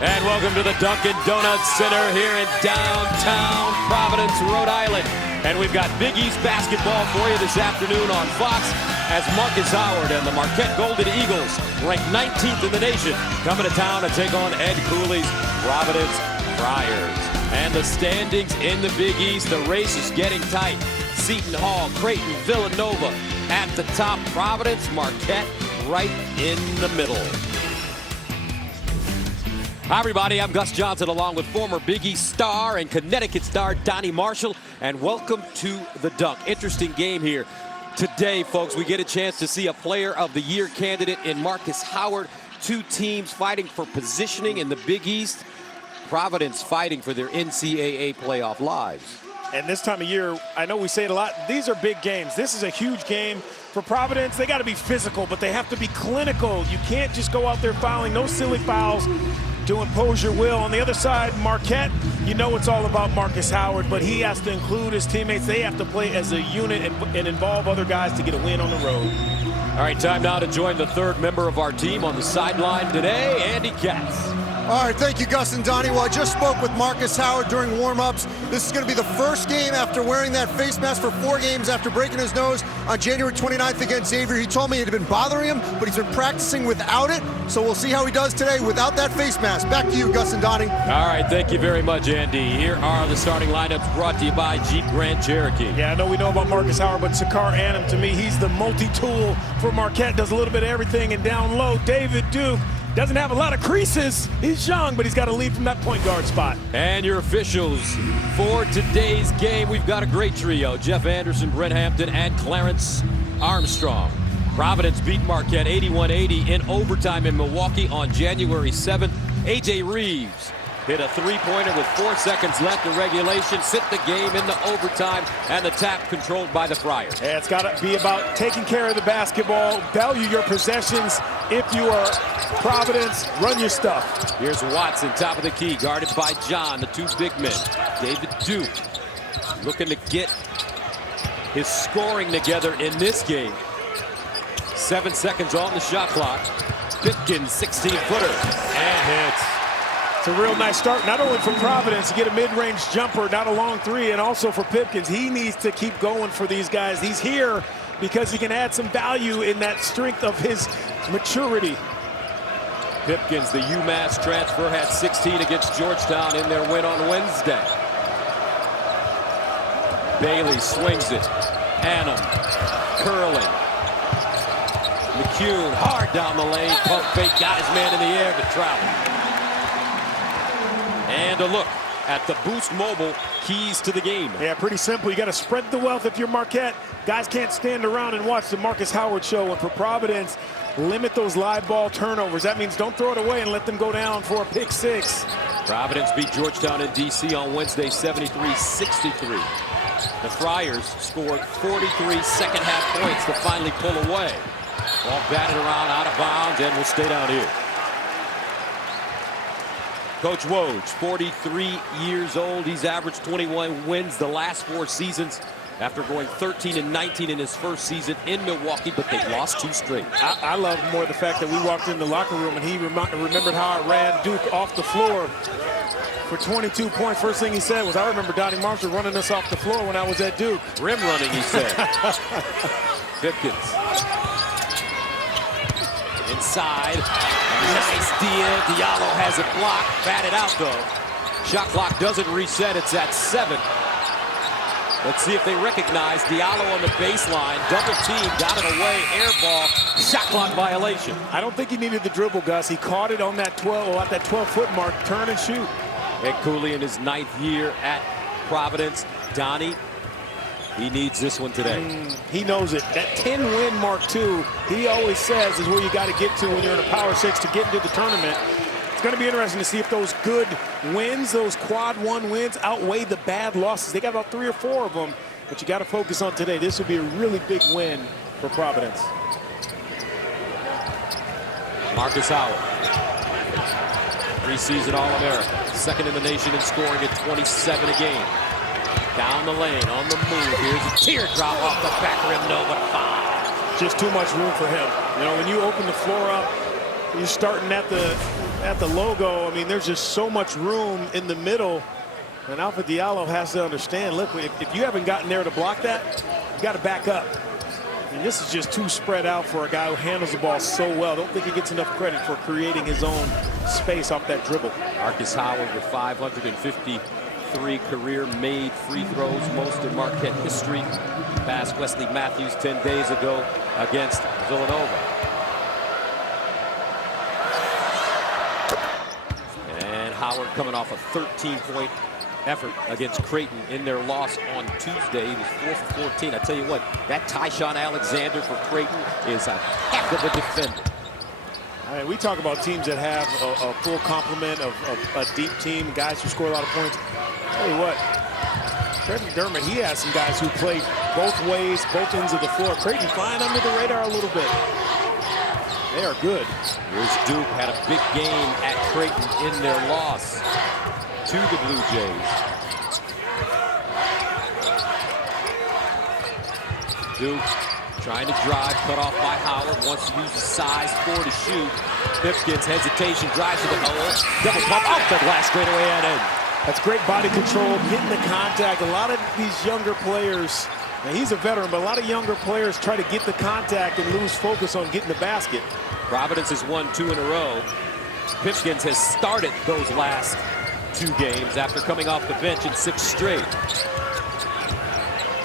And welcome to the Dunkin' Donuts Center here in downtown Providence, Rhode Island. And we've got Big East basketball for you this afternoon on Fox as Marcus Howard and the Marquette Golden Eagles, ranked 19th in the nation, coming to town to take on Ed Cooley's Providence Friars. And the standings in the Big East, the race is getting tight. Seton Hall, Creighton, Villanova at the top. Providence, Marquette right in the middle. Hi, everybody. I'm Gus Johnson, along with former Big East star and Connecticut star Donnie Marshall, and welcome to the Dunk. Interesting game here today, folks. We get a chance to see a Player of the Year candidate in Marcus Howard. Two teams fighting for positioning in the Big East. Providence fighting for their NCAA playoff lives. And this time of year, I know we say it a lot, these are big games. This is a huge game for Providence. They got to be physical, but they have to be clinical. You can't just go out there fouling, no silly fouls to impose your will. On the other side, Marquette, you know it's all about Marcus Howard, but he has to include his teammates. They have to play as a unit and involve other guys to get a win on the road. All right, time now to join the third member of our team on the sideline today, Andy Katz. All right, thank you, Gus and Donnie. Well, I just spoke with Marcus Howard during warm-ups. This is going to be the first game after wearing that face mask for 4 games after breaking his nose on January 29th against Xavier. He told me it had been bothering him, but he's been practicing without it. So we'll see how he does today without that face mask. Back to you, Gus and Donnie. All right, thank you very much, Andy. Here are the starting lineups brought to you by Jeep Grand Cherokee. Yeah, I know we know about Marcus Howard, but Sakar Annam, to me, he's the multi-tool for Marquette. Does a little bit of everything. And down low, David Duke. Doesn't have a lot of creases. He's young, but he's got to lead from that point guard spot. And your officials for today's game, we've got a great trio. Jeff Anderson, Brent Hampton, and Clarence Armstrong. Providence beat Marquette 81-80 in overtime in Milwaukee on January 7th. A.J. Reeves hit a three-pointer with 4 seconds left in regulation, sent the game into overtime, and the tap controlled by the Friars. Yeah, it's got to be about taking care of the basketball, value your possessions. If you are Providence, run your stuff. Here's Watson, top of the key, guarded by John, the two big men. David Duke looking to get his scoring together in this game. 7 seconds on the shot clock. Pipkins, 16-footer, and hits. It's a real nice start, not only for Providence to get a mid-range jumper, not a long three, and also for Pipkins. He needs to keep going for these guys. He's here because he can add some value in that strength of his maturity. Pipkins, the UMass transfer, had 16 against Georgetown in their win on Wednesday. Bailey swings it. Annam curling. McCune hard down the lane. Pump fake, got his man in the air to travel. And a look at the Boost Mobile keys to the game. Yeah, pretty simple. You got to spread the wealth if you're Marquette. Guys can't stand around and watch the Marcus Howard show. And for Providence, limit those live ball turnovers. That means don't throw it away and let them go down for a pick six. Providence beat Georgetown in D.C. on Wednesday, 73-63. The Friars scored 43 second-half points to finally pull away. Ball batted around out of bounds and will stay down here. Coach Woj, 43 years old. He's averaged 21 wins the last 4 seasons after going 13-19 in his first season in Milwaukee, but they lost 2 straight. I love more the fact that we walked in the locker room and he remembered how I ran Duke off the floor for 22 points. First thing he said was, I remember Donnie Marshall running us off the floor when I was at Duke. Rim running, he said. Pipkins. Inside. Nice deal. Diallo has it blocked. Batted out, though. Shot clock doesn't reset. It's at 7. Let's see if they recognize Diallo on the baseline. Double team, got it away. Air ball. Shot clock violation. I don't think he needed the dribble, Gus. He caught it on that 12-foot mark. Turn and shoot. Ed Cooley in his 9th year at Providence. Donnie, he needs this one today. He knows it. That 10-win mark, too, he always says is where you got to get to when you're in a Power 6 to get into the tournament. It's going to be interesting to see if those good wins, those quad 1 wins, outweigh the bad losses. They got about 3 or 4 of them, but you got to focus on today. This would be a really big win for Providence. Marcus Howard, preseason All-American, second in the nation in scoring at 27 a game. Down the lane, on the move. Here's a teardrop off the back rim. No, but foul. Just too much room for him. You know, when you open the floor up, you're starting at the At the logo, I mean, there's just so much room in the middle. And Alpha Diallo has to understand, look, if you haven't gotten there to block that, you got to back up. And this is just too spread out for a guy who handles the ball so well. Don't think he gets enough credit for creating his own space off that dribble. Marcus Howard with 553 career-made free throws, most in Marquette history. Passed Wesley Matthews 10 days ago against Villanova. And Howard coming off a 13-point effort against Creighton in their loss on Tuesday. He was 4 for 14. I tell you what, that Tyshawn Alexander for Creighton is a heck of a defender. All right, we talk about teams that have a full complement of a deep team, guys who score a lot of points. I'll tell you what, Fred McDermott, he has some guys who play both ways, both ends of the floor. Creighton flying under the radar a little bit. They are good. Here's Duke, had a big game at Creighton in their loss to the Blue Jays. Duke trying to drive, cut off by Howard, wants to use his size 4 to shoot. Pipkins, hesitation, drives to the hole, double pump off the glass straight away and in. That's great body control, getting the contact. A lot of these younger players, and he's a veteran, but a lot of younger players try to get the contact and lose focus on getting the basket. Providence has won 2 in a row. Pipkins has started those last 2 games after coming off the bench in 6 straight.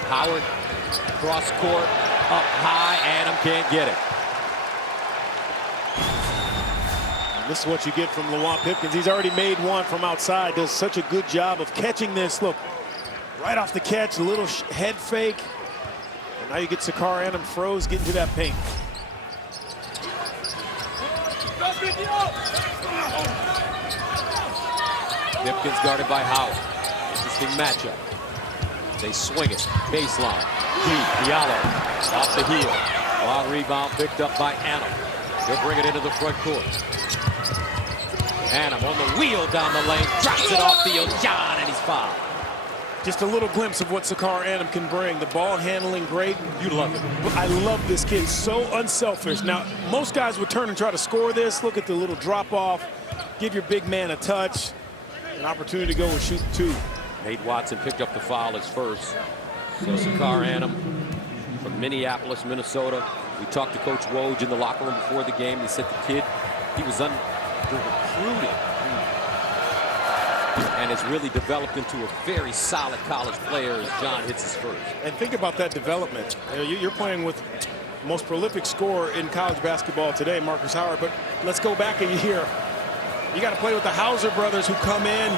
Howard, cross court, up high, Adam can't get it. And this is what you get from Lawan Pipkins. He's already made one from outside. Does such a good job of catching this. Look, right off the catch, a little head fake. And now you get Sakar Adam froze getting to that paint. Pipkins guarded by Howard. Interesting matchup. They swing it. Baseline. Diallo off the heel. Long rebound picked up by Annam. He'll bring it into the front court. Annam on the wheel down the lane. Drops it off field. John, and he's fouled. Just a little glimpse of what Sakar Adam can bring. The ball handling great. You love it. I love this kid. So unselfish. Now, most guys would turn and try to score this. Look at the little drop off. Give your big man a touch. An opportunity to go and shoot 2. Nate Watson picked up the foul his first. So Sakar Annam from Minneapolis, Minnesota. We talked to Coach Woj in the locker room before the game. He said the kid, he was under-recruited and has really developed into a very solid college player as John hits his first. And think about that development. You're playing with the most prolific scorer in college basketball today, Marcus Howard. But let's go back a year. You got to play with the Hauser brothers who come in.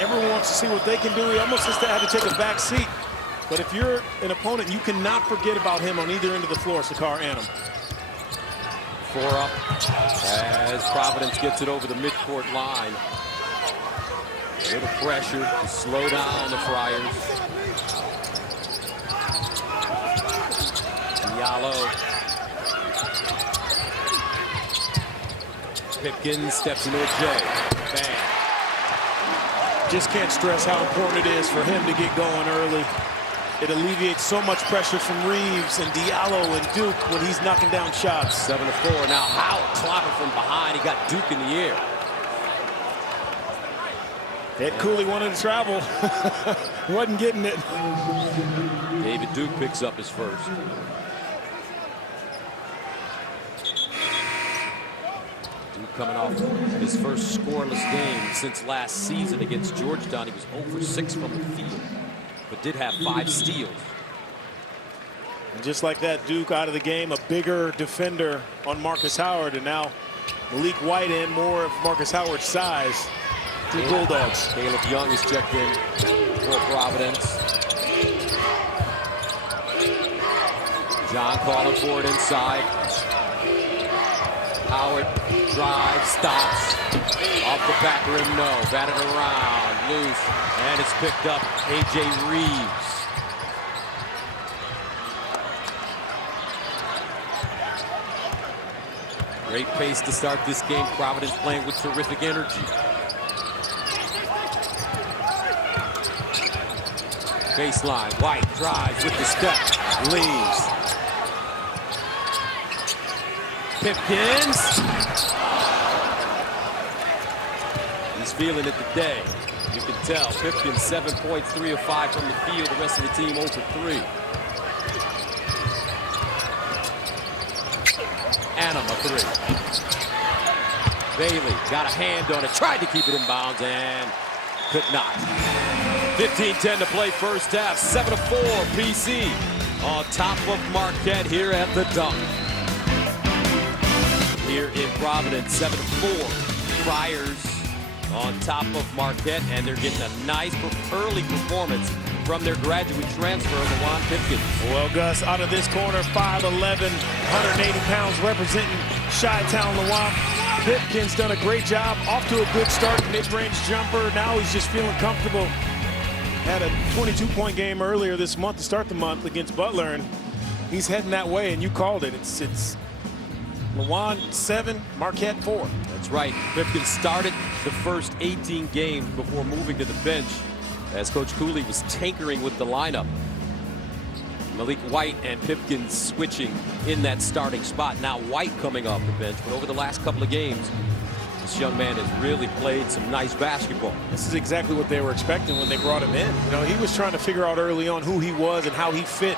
Everyone wants to see what they can do. He almost has to have to take a back seat. But if you're an opponent, you cannot forget about him on either end of the floor, Sakar Annam. 4 up as Providence gets it over the midcourt line. A little pressure to slow down the Friars. Diallo. Pipkins steps into a J. Bang. Just can't stress how important it is for him to get going early. It alleviates so much pressure from Reeves and Diallo and Duke when he's knocking down shots. 7 to 4. Now Howard clobbered from behind. He got Duke in the air. Ed Cooley wanted to travel. Wasn't getting it. David Duke picks up his first. Duke coming off his first scoreless game since last season against Georgetown. He was 0 for 6 from the field, but did have 5 steals. And just like that, Duke out of the game, a bigger defender on Marcus Howard, and now Malik White in, more of Marcus Howard's size. The Bulldogs. Caleb Young is checked in for Providence. John calling for it inside. Howard drives, stops. Off the back rim, no. Batted around, loose, and it's picked up. A.J. Reeves. Great pace to start this game. Providence playing with terrific energy. Baseline, White drives with the step, leaves. Pipkins. feeling it today. You can tell. Pipkins 7 points, 3 of 5 from the field. The rest of the team 0 for 3. Annam a 3. Bailey got a hand on it, tried to keep it in bounds and could not. 15-10 to play first half. 7-4 PC on top of Marquette here at the Dunk. Here in Providence, 7-4. Friars on top of Marquette, and they're getting a nice early performance from their graduate transfer, Lawan Pipkins. Well, Gus, out of this corner, 5'11", 180 pounds, representing Chi-Town Lawan. Pipkins done a great job, off to a good start, mid-range jumper. Now he's just feeling comfortable. Had a 22-point game earlier this month to start the month against Butler, and he's heading that way, and you called it. It's Lawan 7, Marquette 4. That's right. Pipkins started the first 18 games before moving to the bench as Coach Cooley was tinkering with the lineup. Malik White and Pipkins switching in that starting spot. Now White coming off the bench, but over the last couple of games, this young man has really played some nice basketball. This is exactly what they were expecting when they brought him in. You know, he was trying to figure out early on who he was and how he fit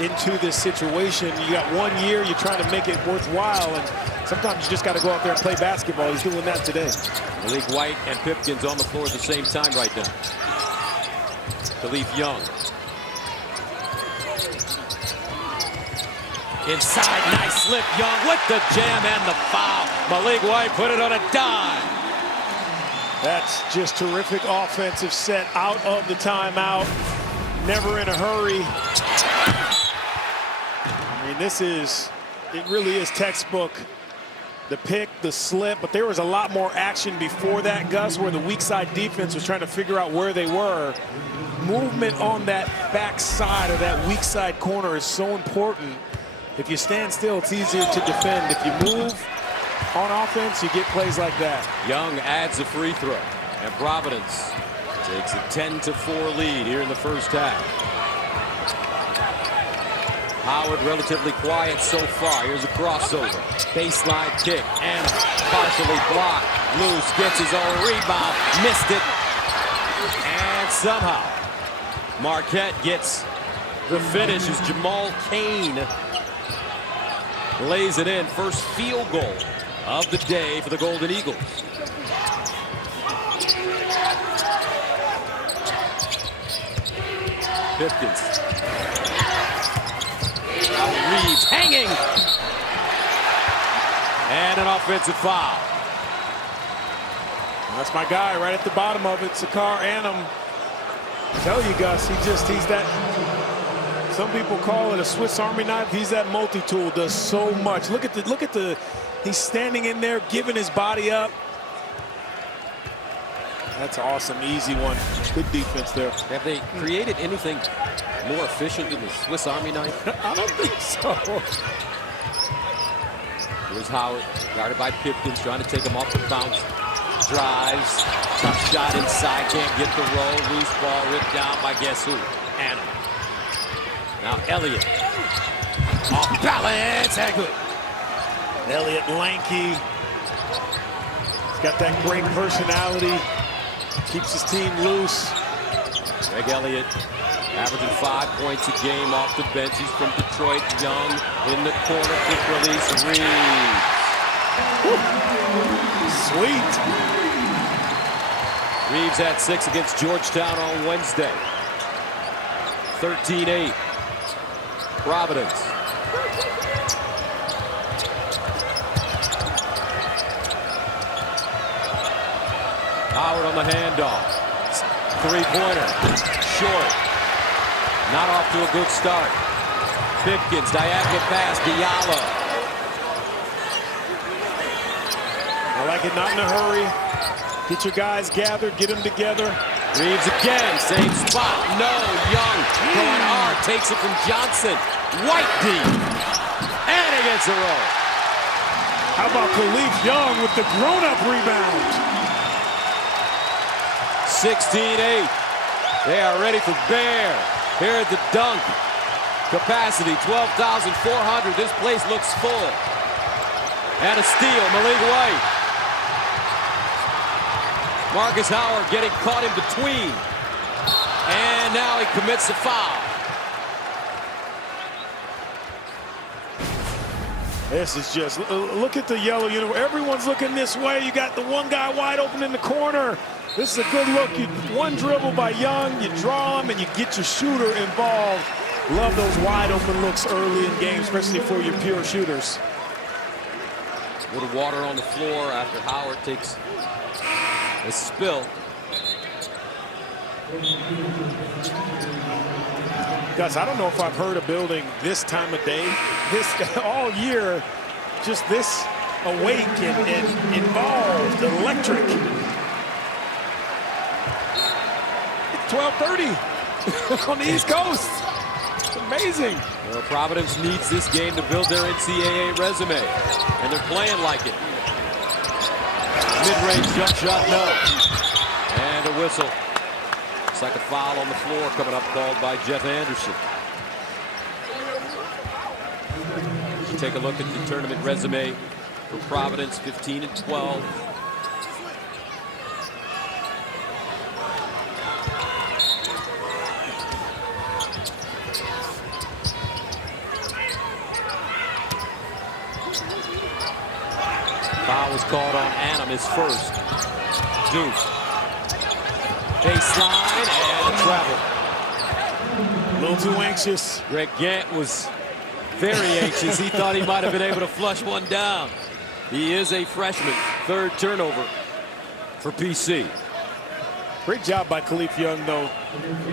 into this situation. You got 1 year, you're trying to make it worthwhile, and sometimes you just got to go out there and play basketball. He's doing that today. Malik White and Pipkins on the floor at the same time right now. Khalif Young. Inside, nice slip, Young with the jam and the foul. Malik White put it on a dime. That's just terrific offensive set out of the timeout. Never in a hurry. I mean, it really is textbook. The pick, the slip, but there was a lot more action before that, Gus, where the weak side defense was trying to figure out where they were. Movement on that back side of that weak side corner is so important. If you stand still, it's easier to defend. If you move on offense, you get plays like that. Young adds a free throw, and Providence takes a 10-4 lead here in the first half. Howard relatively quiet so far. Here's a crossover. Baseline kick. Anna partially blocked. Loose gets his own rebound. Missed it. And somehow Marquette gets the finish as Jamal Kane lays it in. First field goal of the day for the Golden Eagles. Pipkins. Reeves hanging. And an offensive foul. That's my guy right at the bottom of it, Sakar Annam. I tell you, Gus, he's that, some people call it a Swiss Army knife. He's that multi-tool, does so much. Look at the, he's standing in there, giving his body up. That's awesome, easy one. Good defense there. Have they created anything more efficient than the Swiss Army knife? I don't think so. Here's Howard, guarded by Pipkins, trying to take him off the bounce. Drives, tough shot inside, can't get the roll. Loose ball ripped down by guess who? Anna. Now Elliott. Off balance, and good. Elliott lanky. He's got that great personality. Keeps his team loose. Greg Elliott averaging 5 points a game off the bench. He's from Detroit. Young in the corner, quick release. Reeves. Sweet. Reeves had 6 against Georgetown on Wednesday. 13-8. Providence. Howard on the handoff. Three-pointer. Short. Not off to a good start. Pipkins, diagonal pass, Diallo. I like it, not in a hurry. Get your guys gathered, get them together. Reeves again, same spot. No, Young going hard, takes it from Johnson. White deep. And he gets a roll. How about Khalif Young with the grown-up rebound? 16-8. They are ready for Bear here at the Dunk. Capacity 12,400. This place looks full. And a steal, Malik White. Marcus Howard getting caught in between. And now he commits a foul. This is just, look at the yellow uniform. Everyone's looking this way. You got the one guy wide open in the corner. This is a good look. One dribble by Young, you draw him, and you get your shooter involved. Love those wide open looks early in games, especially for your pure shooters. A little water on the floor after Howard takes a spill. Gus, I don't know if I've heard a building this time of day, this all year, just this awake and involved, electric. It's 12:30 on the East Coast. It's amazing. Well, Providence needs this game to build their NCAA resume, and they're playing like it. Mid-range jump shot, no. And a whistle. It's like a foul on the floor coming up, called by Jeff Anderson. Take a look at the tournament resume for Providence, 15-12. Foul was called on Annam, his first. Duke. Baseline and a travel. A little too anxious. Greg Gant was very anxious. He thought he might have been able to flush one down. He is a freshman. Third turnover for PC. Great job by Khalif Young, though,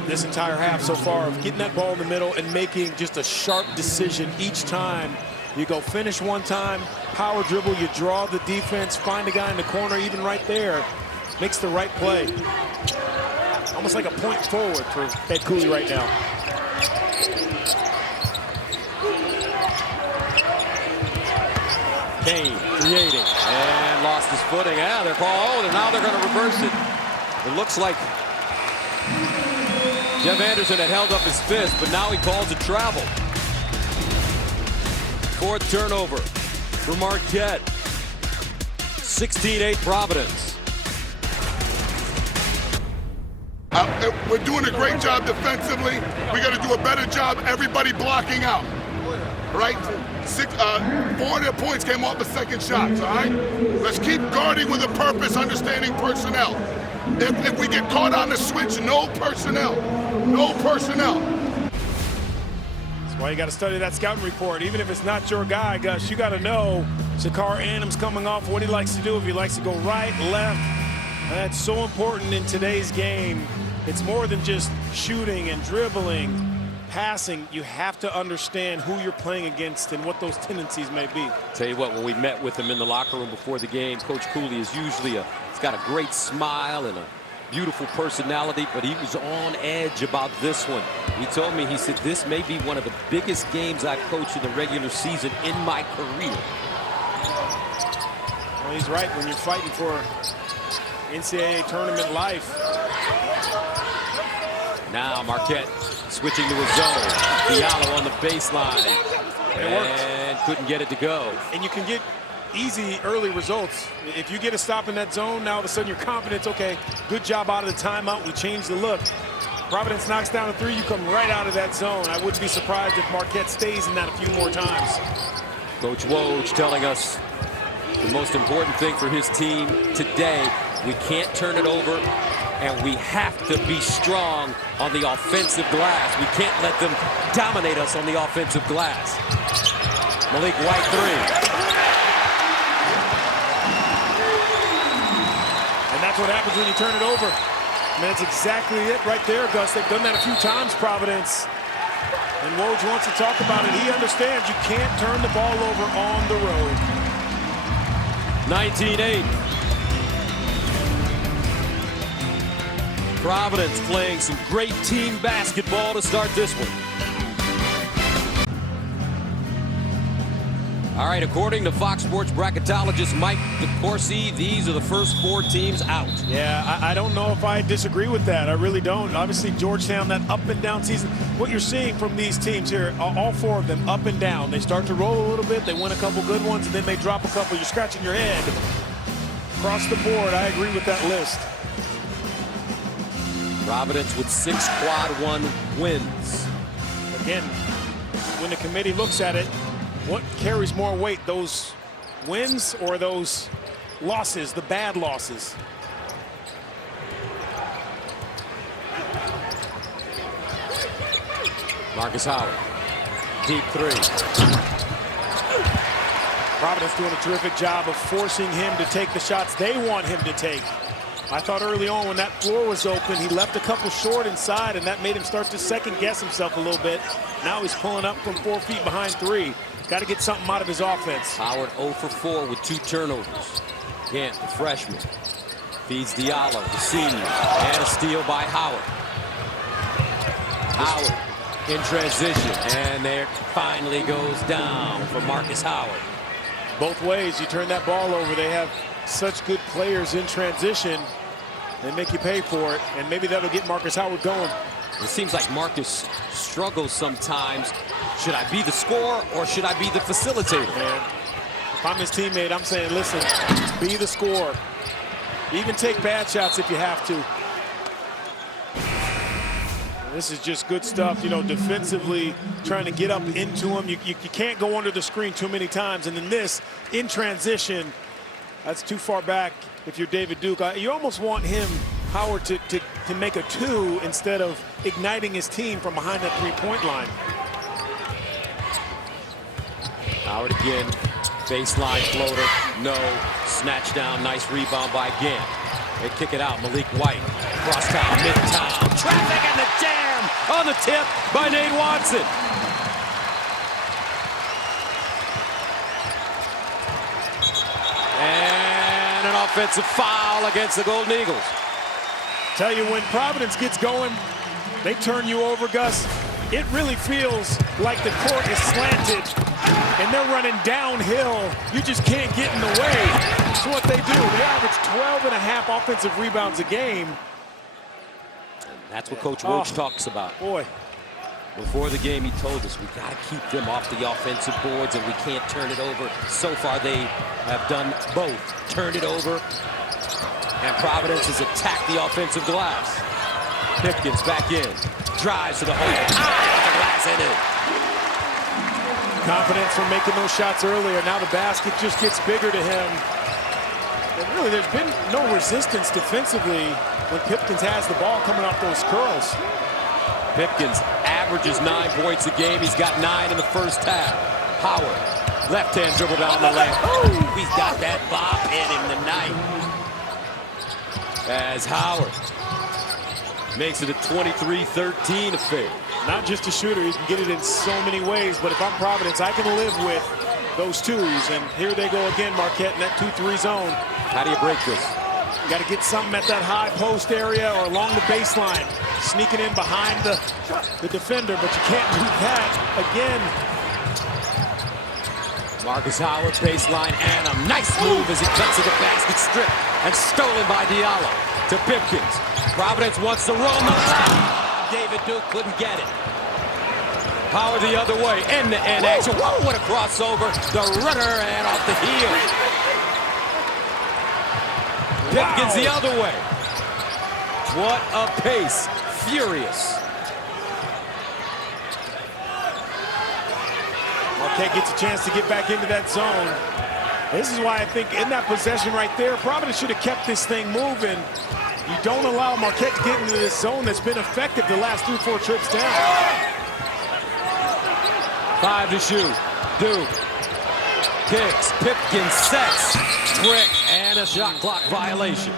this entire half so far of getting that ball in the middle and making just a sharp decision each time. You go finish one time, power dribble, you draw the defense, find a guy in the corner, even right there, makes the right play. Almost like a point forward for Ed Cooley right now. Kane creating and lost his footing. Yeah, they're called. Now they're going to reverse it. It looks like Jeff Anderson had held up his fist, but now he calls a travel. Fourth turnover for Marquette. 16-8 Providence. We're doing a great job defensively. We got to do a better job, everybody blocking out. Right? 4 of their points came off the second shots, all right? Let's keep guarding with a purpose, understanding personnel. If we get caught on the switch, no personnel. No personnel. That's why you got to study that scouting report. Even if it's not your guy, Gus, you got to know Shakar Annam's coming off, what he likes to do, if he likes to go right, left. That's so important in today's game. It's more than just shooting and dribbling. Passing, you have to understand who you're playing against and what those tendencies may be. Tell you what, when we met with him in the locker room before the game, Coach Cooley is usually he's got a great smile and a beautiful personality, but he was on edge about this one. He told me, he said, this may be one of the biggest games I've coached in the regular season in my career. Well, he's right. When you're fighting for NCAA tournament life. Now Marquette switching to a zone. Diallo on the baseline. And couldn't get it to go. And you can get easy early results. If you get a stop in that zone, now all of a sudden your confidence, okay, good job out of the timeout. We changed the look. Providence knocks down a three, you come right out of that zone. I wouldn't be surprised if Marquette stays in that a few more times. Coach Woj telling us the most important thing for his team today, we can't turn it over, and we have to be strong on the offensive glass. We can't let them dominate us on the offensive glass. Malik White three. And that's what happens when you turn it over. And that's exactly it right there, Gus. They've done that a few times, Providence. And Woj wants to talk about it. He understands you can't turn the ball over on the road. 19-8. Providence playing some great team basketball to start this one. All right, according to Fox Sports bracketologist Mike DeCourcy, these are the first 4 teams out. Yeah, I don't know if I disagree with that. I really don't. Obviously, Georgetown, that up and down season. What you're seeing from these teams here, all 4 of them up and down. They start to roll a little bit. They win a couple good ones, and then they drop a couple. You're scratching your head. Across the board, I agree with that list. Providence with 6 quad 1 wins. Again, when the committee looks at it, what carries more weight, those wins or those losses, the bad losses? Marcus Howard, deep 3. Providence doing a terrific job of forcing him to take the shots they want him to take. I thought early on when that floor was open, he left a couple short inside, and that made him start to second guess himself a little bit. Now he's pulling up from 4 feet behind 3. Got to get something out of his offense. Howard 0 for 4 with 2 turnovers. Gant, the freshman, feeds Diallo, the senior, and a steal by Howard. Howard in transition, and there finally goes down for Marcus Howard. Both ways, you turn that ball over. They have such good players in transition. They make you pay for it, and maybe that'll get Marcus Howard going. It seems like Marcus struggles sometimes. Should I be the scorer or should I be the facilitator? Man, if I'm his teammate, I'm saying, listen, be the scorer. Even take bad shots if you have to. This is just good stuff, you know, defensively trying to get up into him. You can't go under the screen too many times. And then this, in transition, that's too far back if you're David Duke. You almost want him, Howard, to make a 2 instead of igniting his team from behind that 3-point line. Howard again, baseline floater, no. Snatch down, nice rebound by Gant. They kick it out, Malik White, crosstown, midtown, traffic and the jam on the tip by Nate Watson. And an offensive foul against the Golden Eagles. Tell you, when Providence gets going, they turn you over, Gus. It really feels like the court is slanted and they're running downhill. You just can't get in the way. That's what they do. They average 12.5 offensive rebounds a game. That's what Coach Roach talks about. Boy. Before the game, he told us we got to keep them off the offensive boards and we can't turn it over. So far, they have done both. Turned it over, and Providence has attacked the offensive glass. Pipkins back in, drives to the hole. The glass in it. Confidence from making those shots earlier. Now the basket just gets bigger to him. And really, there's been no resistance defensively when Pipkins has the ball coming off those curls. Pipkins averages 9 points a game. He's got 9 in the first half. Howard, left-hand dribble down the lane. Ooh, he's got that bop in him tonight. As Howard makes it a 23-13 affair. Not just a shooter, he can get it in so many ways, but if I'm Providence, I can live with those 2s. And here they go again, Marquette in that 2-3 zone. How do you break this? You got to get something at that high post area or along the baseline, sneaking in behind the defender, but you can't do that again. Marcus Howard, baseline, and a nice move as he cuts to the basket strip and stolen by Diallo to Pipkins. Providence wants to run the left. David Duke couldn't get it. Howard the other way, end-to-end action. Whoa, what a crossover. The runner and off the heel. Pipkins the other way. What a pace. Furious. Marquette gets a chance to get back into that zone. This is why I think in that possession right there, Providence should have kept this thing moving. You don't allow Marquette to get into this zone that's been effective the last 3-4 trips down. 5 to shoot. Duke kicks. Pipkins sets. Quick and a shot clock violation.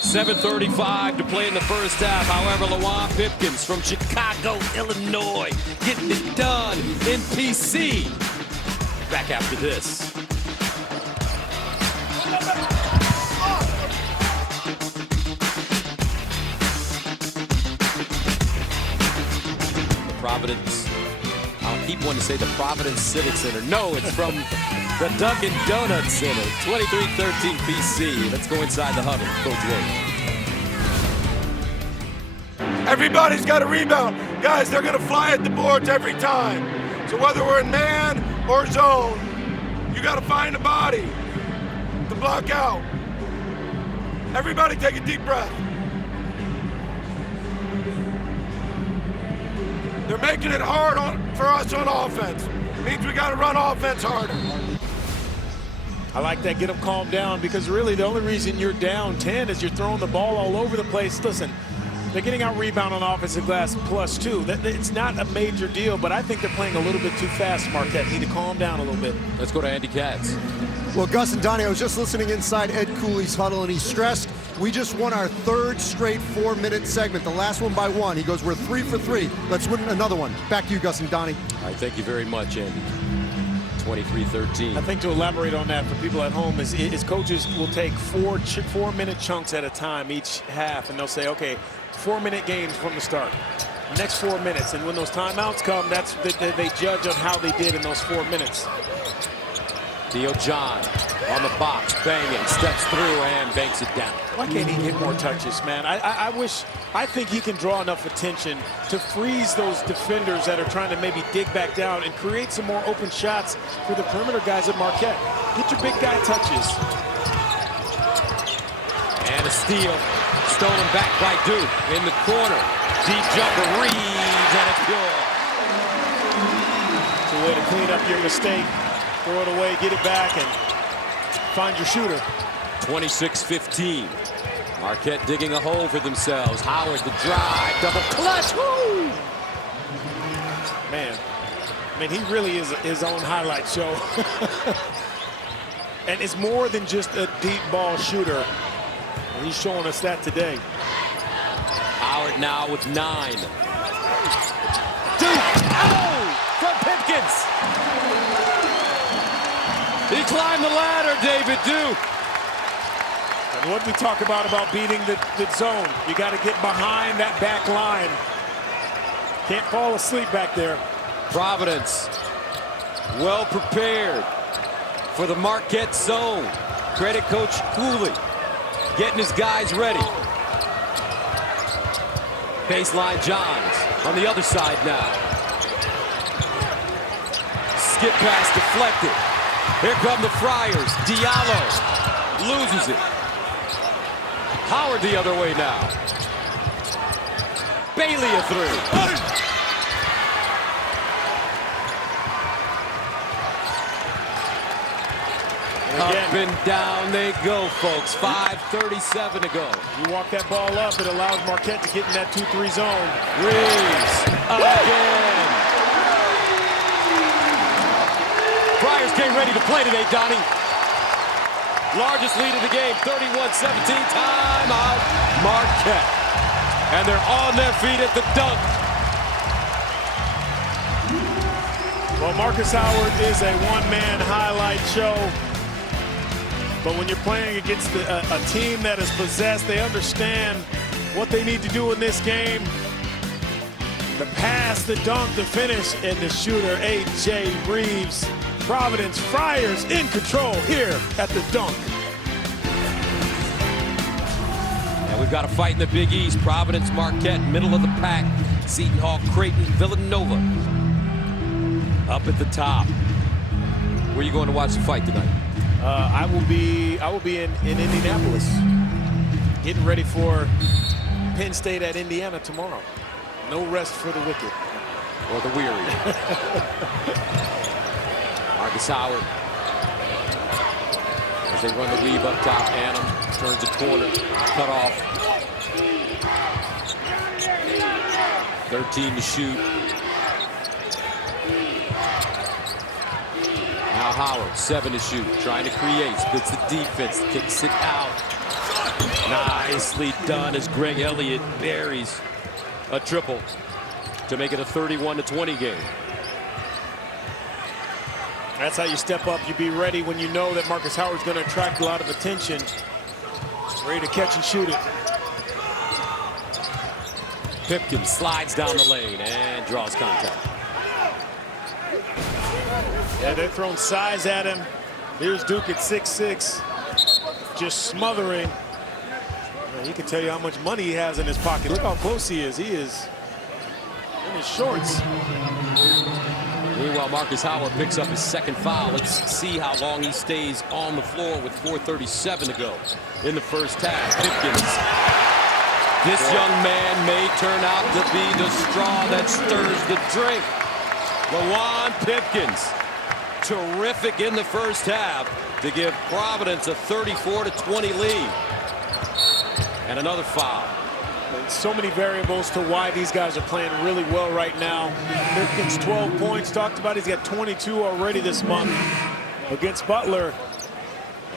7:35 to play in the first half. However, Lawan Pipkins from Chicago, Illinois, getting it done in PC. Back after this. Providence. I'll keep wanting to say the Providence Civic Center. No, it's from the Dunkin' Donuts Center. 23-13 PC. Let's go inside the huddle. Coach Roach. Everybody's got a rebound. Guys, they're going to fly at the boards every time. So whether we're in man or zone, you got to find a body to block out. Everybody take a deep breath. They're making it hard for us on offense. Means we got to run offense harder. I like that. Get them calmed down, because really the only reason you're down 10 is you're throwing the ball all over the place. Listen, they're getting out rebound on offensive glass +2. It's not a major deal, but I think they're playing a little bit too fast, Marquette. Need to calm down a little bit. Let's go to Andy Katz. Well, Gus and Donnie, I was just listening inside Ed Cooley's huddle, and he stressed we just won our 3rd straight 4-minute segment, the last one by 1. He goes, we're 3 for 3. Let's win another one. Back to you, Gus and Donnie. All right, thank you very much, Andy. 23-13. I think to elaborate on that for people at home is coaches will take 4-minute chunks at a time each half, and they'll say, okay, 4-minute games from the start. Next 4 minutes, and when those timeouts come, that's they judge on how they did in those 4 minutes. Theo John on the box, banging, steps through and banks it down. Why can't he get more touches, man? I think he can draw enough attention to freeze those defenders that are trying to maybe dig back down and create some more open shots for the perimeter guys at Marquette. Get your big guy touches. And a steal, stolen back by Duke in the corner. Deep jumper, Reeves, and it's good. It's a way to clean up your mistake. Throw it away, get it back, and find your shooter. 26-15. Marquette digging a hole for themselves. Howard the drive, double clutch. Woo! Man, I mean, he really is his own highlight show. And it's more than just a deep ball shooter. And he's showing us that today. Howard now with 9. Duke, oh, from Pipkins. He climbed the ladder, David Duke. And what we talk about beating the zone, you got to get behind that back line. Can't fall asleep back there. Providence, well prepared for the Marquette zone. Credit Coach Cooley, getting his guys ready. Baseline Johns on the other side now. Skip pass deflected. Here come the Friars. Diallo loses it. Howard the other way now. Bailey a 3. Up and down they go, folks. 5:37 to go. You walk that ball up, it allows Marquette to get in that 2-3 zone. Reeves again. Friars getting ready to play today, Donnie. Largest lead of the game, 31-17. Timeout, Marquette. And they're on their feet at the dunk. Well, Marcus Howard is a one-man highlight show. But when you're playing against a team that is possessed, they understand what they need to do in this game. The pass, the dunk, the finish, and the shooter, A.J. Reeves. Providence Friars in control here at the dunk. And we've got a fight in the Big East. Providence, Marquette, middle of the pack. Seton Hall, Creighton, Villanova. Up at the top. Where are you going to watch the fight tonight? I will be in Indianapolis, getting ready for Penn State at Indiana tomorrow. No rest for the wicked. Or the weary. Marcus Howard. As they run the weave up top, Annam turns a corner, cut off. 13 to shoot. Now Howard, 7 to shoot, trying to create, splits the defense, kicks it out. Nicely done as Greg Elliott buries a triple to make it a 31-20 game. That's how you step up. You be ready when you know that Marcus Howard's going to attract a lot of attention. Ready to catch and shoot it. Pipkins slides down the lane and draws contact. Yeah, they're throwing size at him. Here's Duke at 6'6", just smothering. Well, he can tell you how much money he has in his pocket. Look how close he is. He is in his shorts. Meanwhile, Marcus Howard picks up his second foul. Let's see how long he stays on the floor with 4:37 to go in the first half. Pipkins This young man may turn out to be the straw that stirs the drink. Lawan Pipkins, terrific in the first half to give Providence a 34-20 lead. And another foul. So many variables to why these guys are playing really well right now. Pipkins 12 points, talked about. He's got 22 already this month against Butler.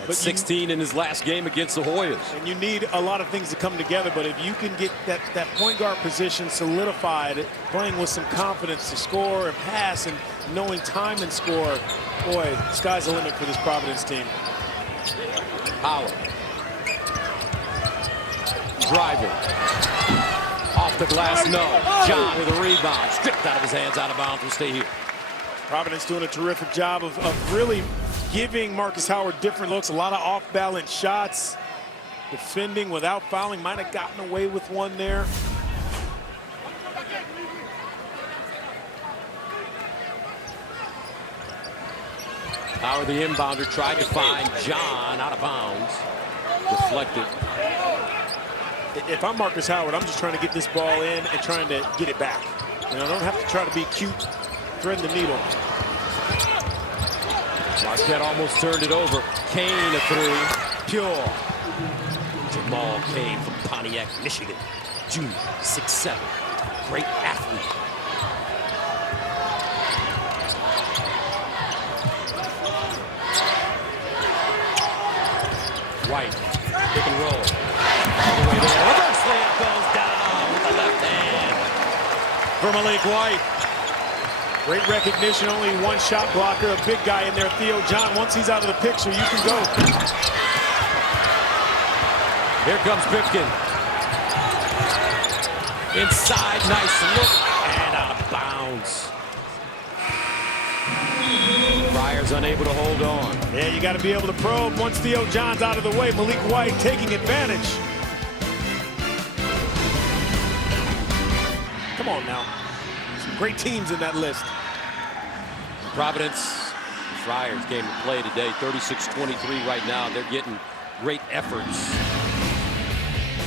But 16 in his last game against the Hoyas. And you need a lot of things to come together, but if you can get that point guard position solidified, playing with some confidence to score and pass and knowing time and score, boy, sky's the limit for this Providence team. Howard. Driving. Off the glass, no. John with a rebound. Stripped out of his hands, out of bounds, will stay here. Providence doing a terrific job of really giving Marcus Howard different looks. A lot of off-balance shots. Defending without fouling. Might have gotten away with one there. Howard, the inbounder, tried to find John out of bounds. Deflected. If I'm Marcus Howard, I'm just trying to get this ball in and trying to get it back. You know, I don't have to try to be cute, thread the needle. Marquette almost turned it over. Kane a three. Pure. Jamal Kane from Pontiac, Michigan. Junior, 6'7". Great athlete. White, pick and roll. All the way there. Reverse layup goes down with the left hand For Malik White. Great recognition, only one shot blocker, a big guy in there, Theo John. Once he's out of the picture, you can go. Here comes Pipkin. Inside, nice look, and out of bounds. Friars unable to hold on. Yeah, you got to be able to probe once Theo John's out of the way. Malik White taking advantage. Come on now. Some great teams in that list. Providence, Friars game to play today, 36-23 right now. They're getting great efforts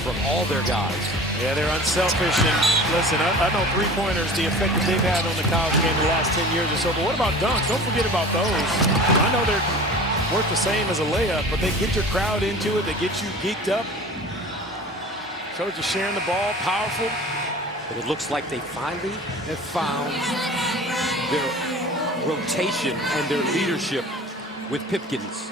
from all their guys. Yeah, they're unselfish. And listen, I know three-pointers, the effect that they've had on the college game the last 10 years or so. But what about dunks? Don't forget about those. I know they're worth the same as a layup, but they get your crowd into it. They get you geeked up. Shows you sharing the ball, powerful. But it looks like they finally have found their rotation and their leadership with Pipkins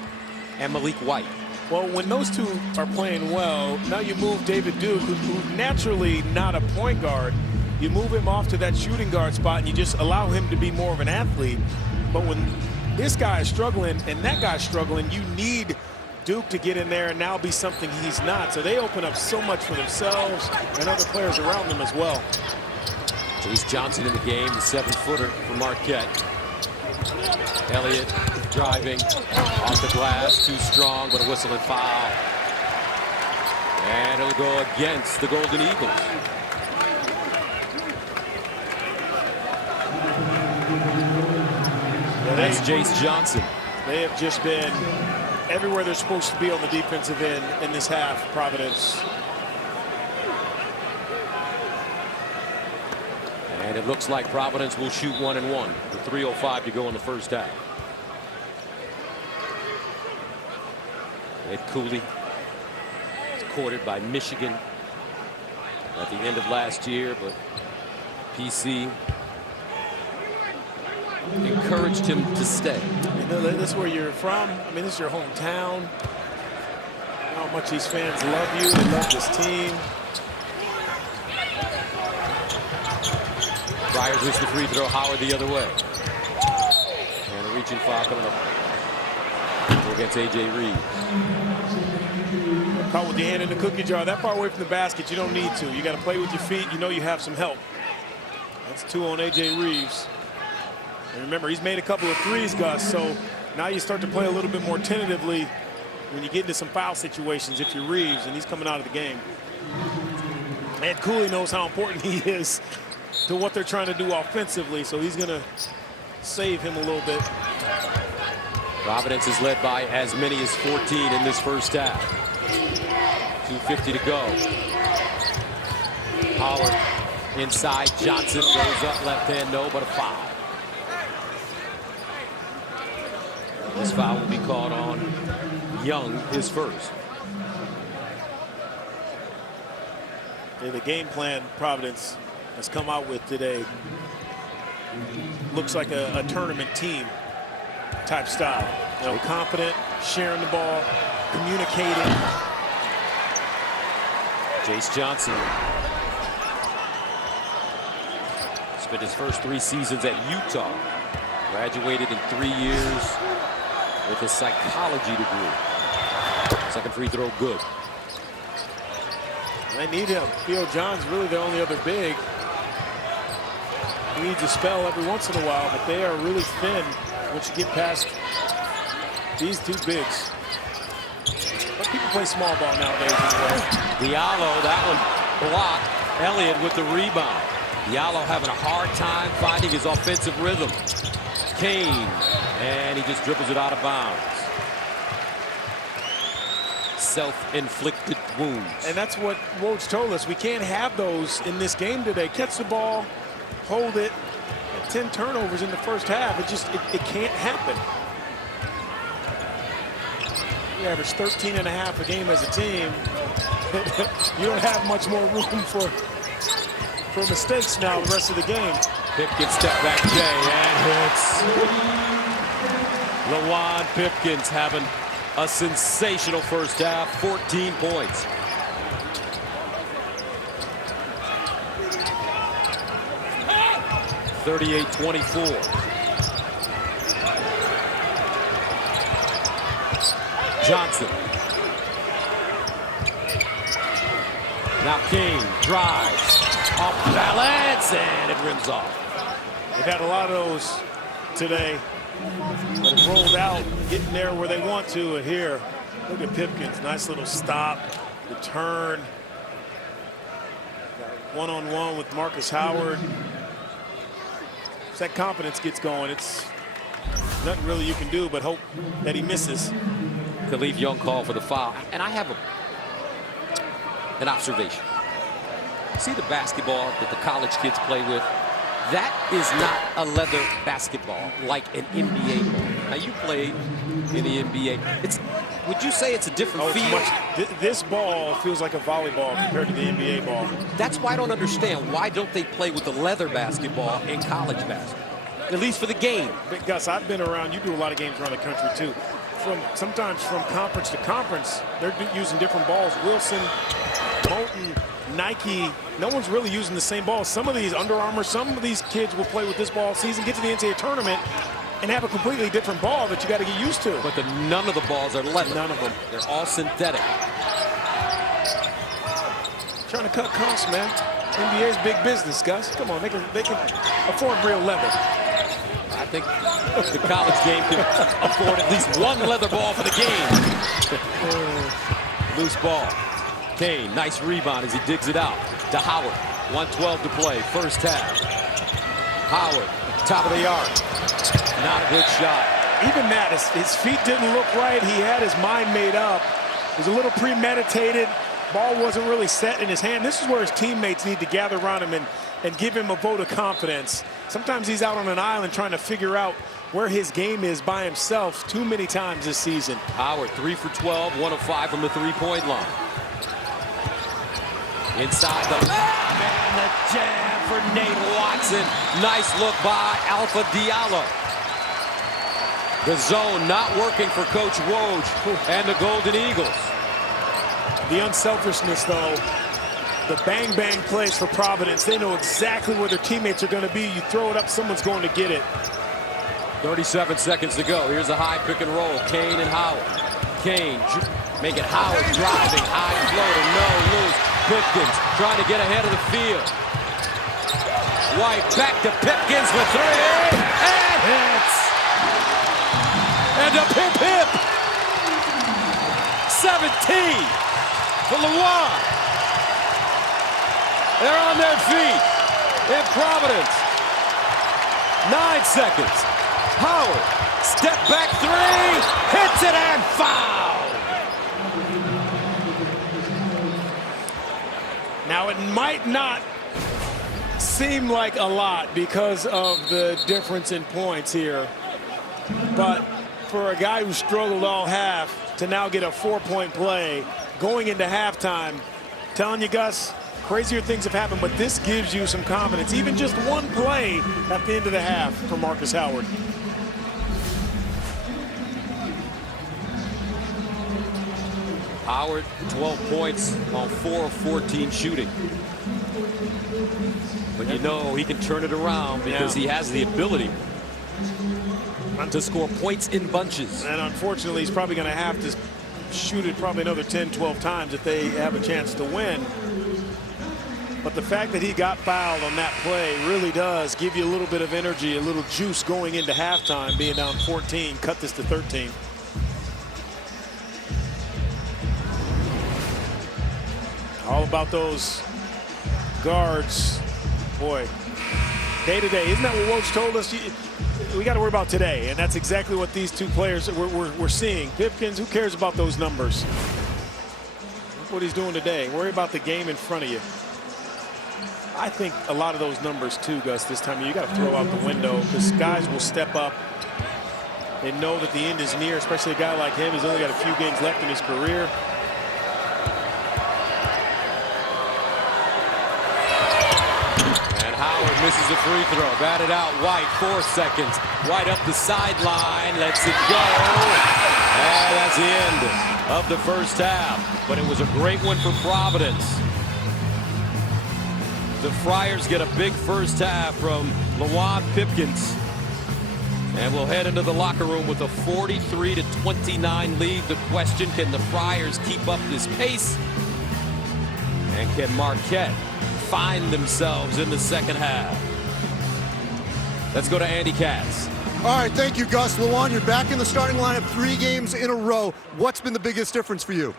and Malik White. Well, when those two are playing well, now you move David Duke, who's naturally not a point guard. You move him off to that shooting guard spot, and you just allow him to be more of an athlete. But when this guy is struggling and that guy's struggling, you need Duke to get in there and now be something he's not. So they open up so much for themselves and other players around them as well. Chase Johnson in the game, the 7-footer for Marquette. Elliott driving off the glass, too strong, but a whistle and foul. And it'll go against the Golden Eagles. Yeah, that's Jace Johnson. They have just been everywhere they're supposed to be on the defensive end in this half, Providence. And it looks like Providence will shoot 1 and 1 with 3:05 to go in the first half. Ed Cooley was courted by Michigan at the end of last year, but PC encouraged him to stay. You know, this is where you're from. I mean, this is your hometown. How much these fans love you. They love this team. Friars miss the free throw. Howard the other way. And a reaching foul coming up against A.J. Reeves. Caught with your hand in the cookie jar. That far away from the basket, you don't need to. You got to play with your feet. You know you have some help. That's 2 on A.J. Reeves. And remember, he's made a couple of threes, Gus, so now you start to play a little bit more tentatively when you get into some foul situations if you're Reeves, and he's coming out of the game. Ed Cooley knows how important he is to what they're trying to do offensively, so he's going to save him a little bit. Providence is led by as many as 14 in this first half. 2:50 to go. Howard inside. Johnson goes up, left hand, no, but a foul. This foul will be called on Young, his first. The game plan Providence has come out with today looks like a tournament team type style. You know, confident, sharing the ball, communicating. Jace Johnson spent his first 3 seasons at Utah. Graduated in 3 years with a psychology degree. Second free throw good. They need him. Theo John's really the only other big. He needs a spell every once in a while, but they are really thin once you get past these 2 bigs. But people play small ball nowadays anyway. Diallo, that one blocked. Elliott with the rebound. Diallo having a hard time finding his offensive rhythm. Kane, and he just dribbles it out of bounds. Self-inflicted wounds. And that's what Woj told us. We can't have those in this game today. Catch the ball, hold it. 10 turnovers in the first half. It can't happen. We average 13.5 a game as a team. You don't have much more room for mistakes now the rest of the game. Pipkins step back J and hits. Lawan Pipkins having a sensational first half, 14 points. (38-24). Johnson. Now King drives, off balance, and it rims off. They've had a lot of those today. But it rolled out, getting there where they want to. And here, look at Pipkins. Nice little stop, the turn. One-on-one with Marcus Howard. As that confidence gets going, it's nothing really you can do but hope that he misses. Khalif Young called for the foul. And I have an observation. See the basketball that the college kids play with? That is not a leather basketball like an NBA ball. Now you played in the NBA. Would you say it's a different feel? This ball feels like a volleyball compared to the NBA ball. That's why I don't understand. Why don't they play with the leather basketball in college basketball? At least for the game. But Gus, I've been around. You do a lot of games around the country too. Sometimes from conference to conference, they're using different balls. Wilson, Moulton, Nike, no one's really using the same ball. Some of these Under Armour, some of these kids will play with this ball season, get to the NCAA tournament, and have a completely different ball that you got to get used to. But none of the balls are leather. None of them. They're all synthetic. Trying to cut costs, man. NBA's big business, Gus. Come on, they can afford real leather. I think the college game can afford at least one leather ball for the game. Loose ball. Kane, nice rebound as he digs it out to Howard. 1:12 to play, first half. Howard, top of the arc. Not a good shot. Even that, his feet didn't look right. He had his mind made up. It was a little premeditated. Ball wasn't really set in his hand. This is where his teammates need to gather around him and give him a vote of confidence. Sometimes he's out on an island trying to figure out where his game is by himself too many times this season. Howard, 3 for 12, 1 of 5 from the three-point line. Inside the lob, and the jam for Nate Watson. Nice look by Alpha Diallo. The zone not working for Coach Woj and the Golden Eagles. The unselfishness, though, the bang-bang plays for Providence. They know exactly where their teammates are going to be. You throw it up, someone's going to get it. 37 seconds to go. Here's a high pick and roll. Kane and Howard. Kane making Howard driving. High floater, no loose. Pipkins trying to get ahead of the field. White back to Pipkins for 3. And hits. And a pip. 17 for Lawan. They're on their feet in Providence. 9 seconds. Howard, step back 3, hits it and foul. Now it might not seem like a lot because of the difference in points here. But for a guy who struggled all half to now get a 4-point play going into halftime, telling you, Gus, crazier things have happened, but this gives you some confidence. Even just one play at the end of the half for Marcus Howard. Howard, 12 points on 4 of 14 shooting. But you know he can turn it around because he has the ability to score points in bunches. And unfortunately, he's probably going to have to shoot it probably another 10, 12 times if they have a chance to win. But the fact that he got fouled on that play really does give you a little bit of energy, a little juice going into halftime, being down 14, cut this to 13. All about those guards. Boy, day to day. Isn't that what Woj told us? We got to worry about today, and that's exactly what these two players we're seeing. Pipkins, who cares about those numbers? Look what he's doing today. Worry about the game in front of you. I think a lot of those numbers too, Gus, this time you got to throw out the window because guys will step up and know that the end is near, especially a guy like him who's only got a few games left in his career. Howard misses the free throw. Batted out. White, 4 seconds. White up the sideline. Lets it go. And that's the end of the first half. But it was a great one for Providence. The Friars get a big first half from Lawan Pipkins. And we'll head into the locker room with a 43-29 lead. The question, can the Friars keep up this pace? And can Marquette find themselves in the second half? Let's go to Andy Katz. All right, thank you, Gus. Lawan, you're back in the starting lineup 3 games in a row. What's been the biggest difference for you?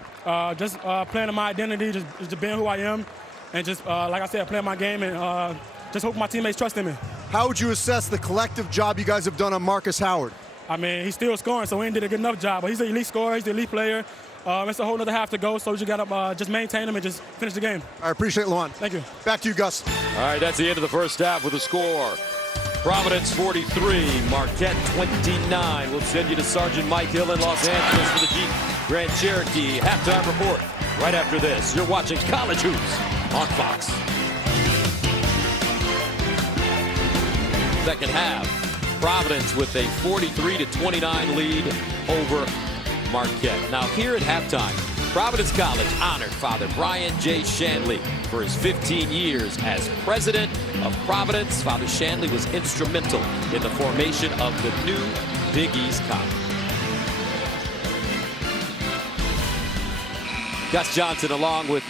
Just playing on my identity, just being who I am, and just, like I said, playing my game and just hope my teammates trust in me. How would you assess the collective job you guys have done on Marcus Howard? I mean, he's still scoring, so he did a good enough job. But he's the elite scorer, he's the elite player. It's a whole other half to go, so you just got to just maintain him and just finish the game. I appreciate it, Lawan. Thank you. Back to you, Gus. All right, that's the end of the first half with a score. Providence 43, Marquette 29. We'll send you to Sergeant Mike Hill in Los Angeles for the Jeep Grand Cherokee halftime report. Right after this, you're watching College Hoops on Fox. Second half, Providence with a 43-29 lead over Marquette. Now here at halftime, Providence College honored Father Brian J. Shanley for his 15 years as president of Providence. Father Shanley was instrumental in the formation of the new Big East Conference. Gus Johnson along with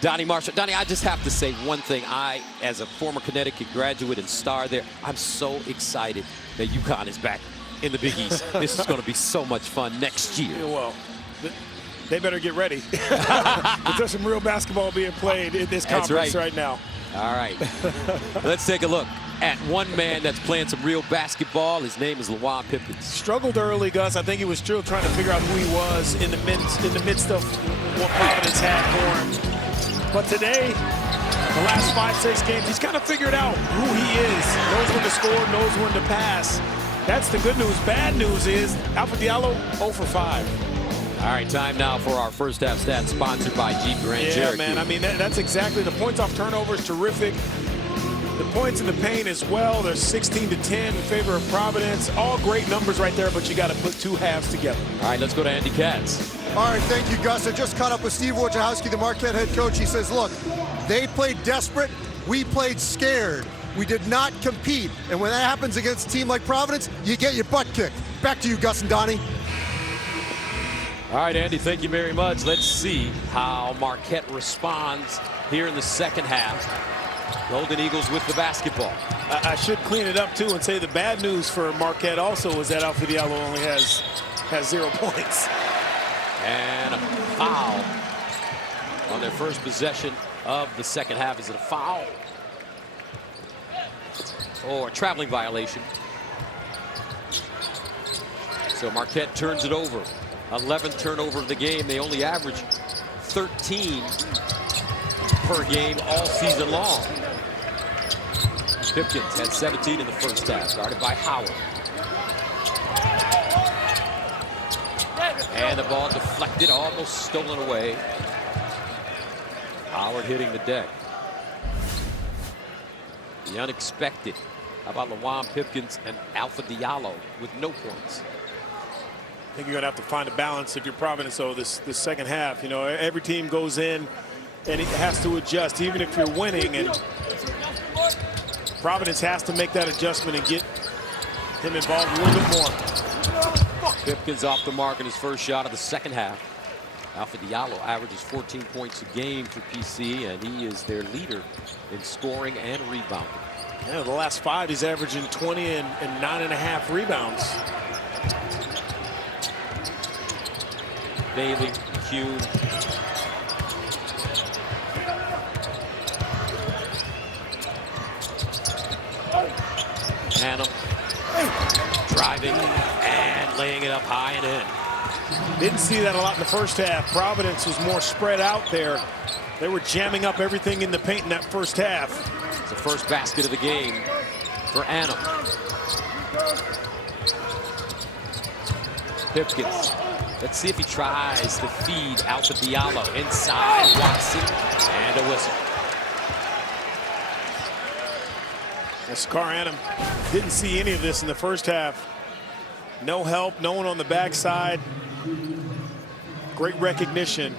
Donnie Marshall. Donnie, I just have to say one thing. I, as a former Connecticut graduate and star there, I'm so excited that UConn is back in the Big East. This is going to be so much fun next year. Yeah, well, they better get ready. There's some real basketball being played in this conference right now. All right. Let's take a look at one man that's playing some real basketball. His name is Lawan Pipkins. Struggled early, Gus. I think he was still trying to figure out who he was in the midst of what Providence had for him. But today, the last 5-6 games, he's kind of figured out who he is. Knows when to score, knows when to pass. That's the good news. Bad news is Alpha Diallo 0 for 5. All right, time now for our first half stats sponsored by Jeep Grand Cherokee. Yeah, man. I mean, that's exactly the points off turnover is terrific. The points in the paint as well. They're 16-10 in favor of Providence. All great numbers right there, but you got to put 2 halves together. All right, let's go to Andy Katz. All right, thank you, Gus. I just caught up with Steve Wojciechowski, the Marquette head coach. He says, look, they played desperate. We played scared. We did not compete. And when that happens against a team like Providence, you get your butt kicked. Back to you, Gus and Donnie. All right, Andy, thank you very much. Let's see how Marquette responds here in the second half. Golden Eagles with the basketball. I should clean it up, too, and say the bad news for Marquette also is that Alpha Diallo only has 0 points. And a foul on their first possession of the second half. Is it a foul? Or a traveling violation. So Marquette turns it over. 11th turnover of the game. They only average 13 per game all season long. Pipkins had 17 in the first half, guarded by Howard. And the ball deflected, almost stolen away. Howard hitting the deck. The unexpected. How about Lawan Pipkins and Alpha Diallo with no points? I think you're going to have to find a balance if you're Providence, though, this second half. You know, every team goes in and it has to adjust, even if you're winning. And Providence has to make that adjustment and get him involved a little bit more. Pipkins off the mark in his first shot of the second half. Alpha Diallo averages 14 points a game for PC, and he is their leader in scoring and rebounding. Yeah, the last 5, he's averaging 20 and 9.5 rebounds. Bailey, Kuhn. Hannum driving and laying it up high and in. Didn't see that a lot in the first half. Providence was more spread out there. They were jamming up everything in the paint in that first half. It's the first basket of the game for Hannum. Pipkins. Let's see if he tries to feed Alpha Diallo inside. Watson and a whistle. Scar Hannum didn't see any of this in the first half. No help, no one on the backside. Great recognition.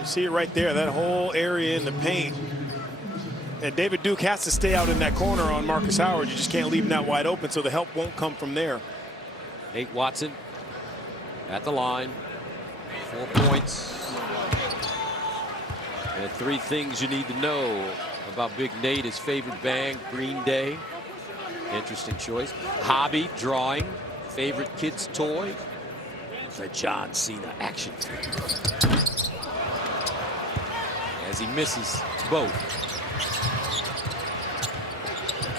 You see it right there, that whole area in the paint. And David Duke has to stay out in that corner on Marcus Howard. You just can't leave him that wide open, so the help won't come from there. Nate Watson at the line. 4 points. And 3 things you need to know about Big Nate. His favorite band, Green Day. Interesting choice. Hobby, drawing. Favorite kid's toy. The John Cena action figure. As he misses both.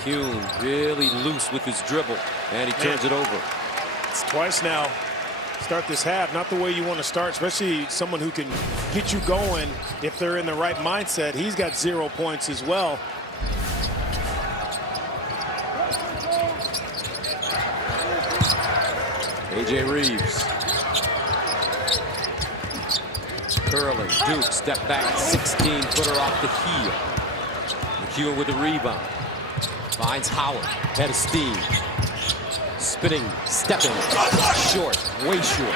Kuhn really loose with his dribble, and he turns it over. It's twice now. Start this half, not the way you want to start, especially someone who can get you going if they're in the right mindset. He's got 0 points as well. A.J. Reeves. Curling. Duke step back 16-footer off the heel. McEwen with the rebound. Finds Howard. Head of steam. Spinning, stepping. Short. Way short.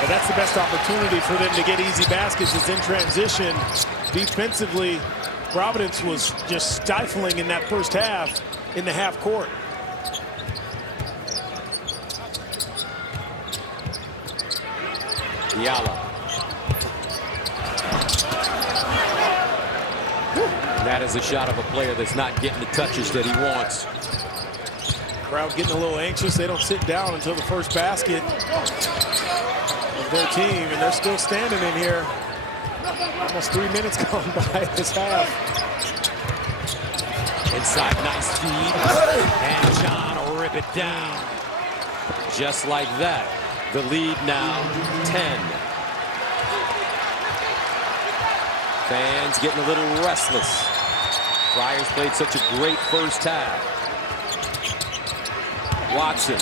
But that's the best opportunity for them to get easy baskets is in transition. Defensively, Providence was just stifling in that first half in the half court. Diallo. And that is a shot of a player that's not getting the touches that he wants. Crowd getting a little anxious. They don't sit down until the first basket of their team, and they're still standing in here. Almost 3 minutes gone by this half. Inside, nice feed. And John will rip it down. Just like that. The lead now 10. Fans getting a little restless. Friars played such a great first half. Watson.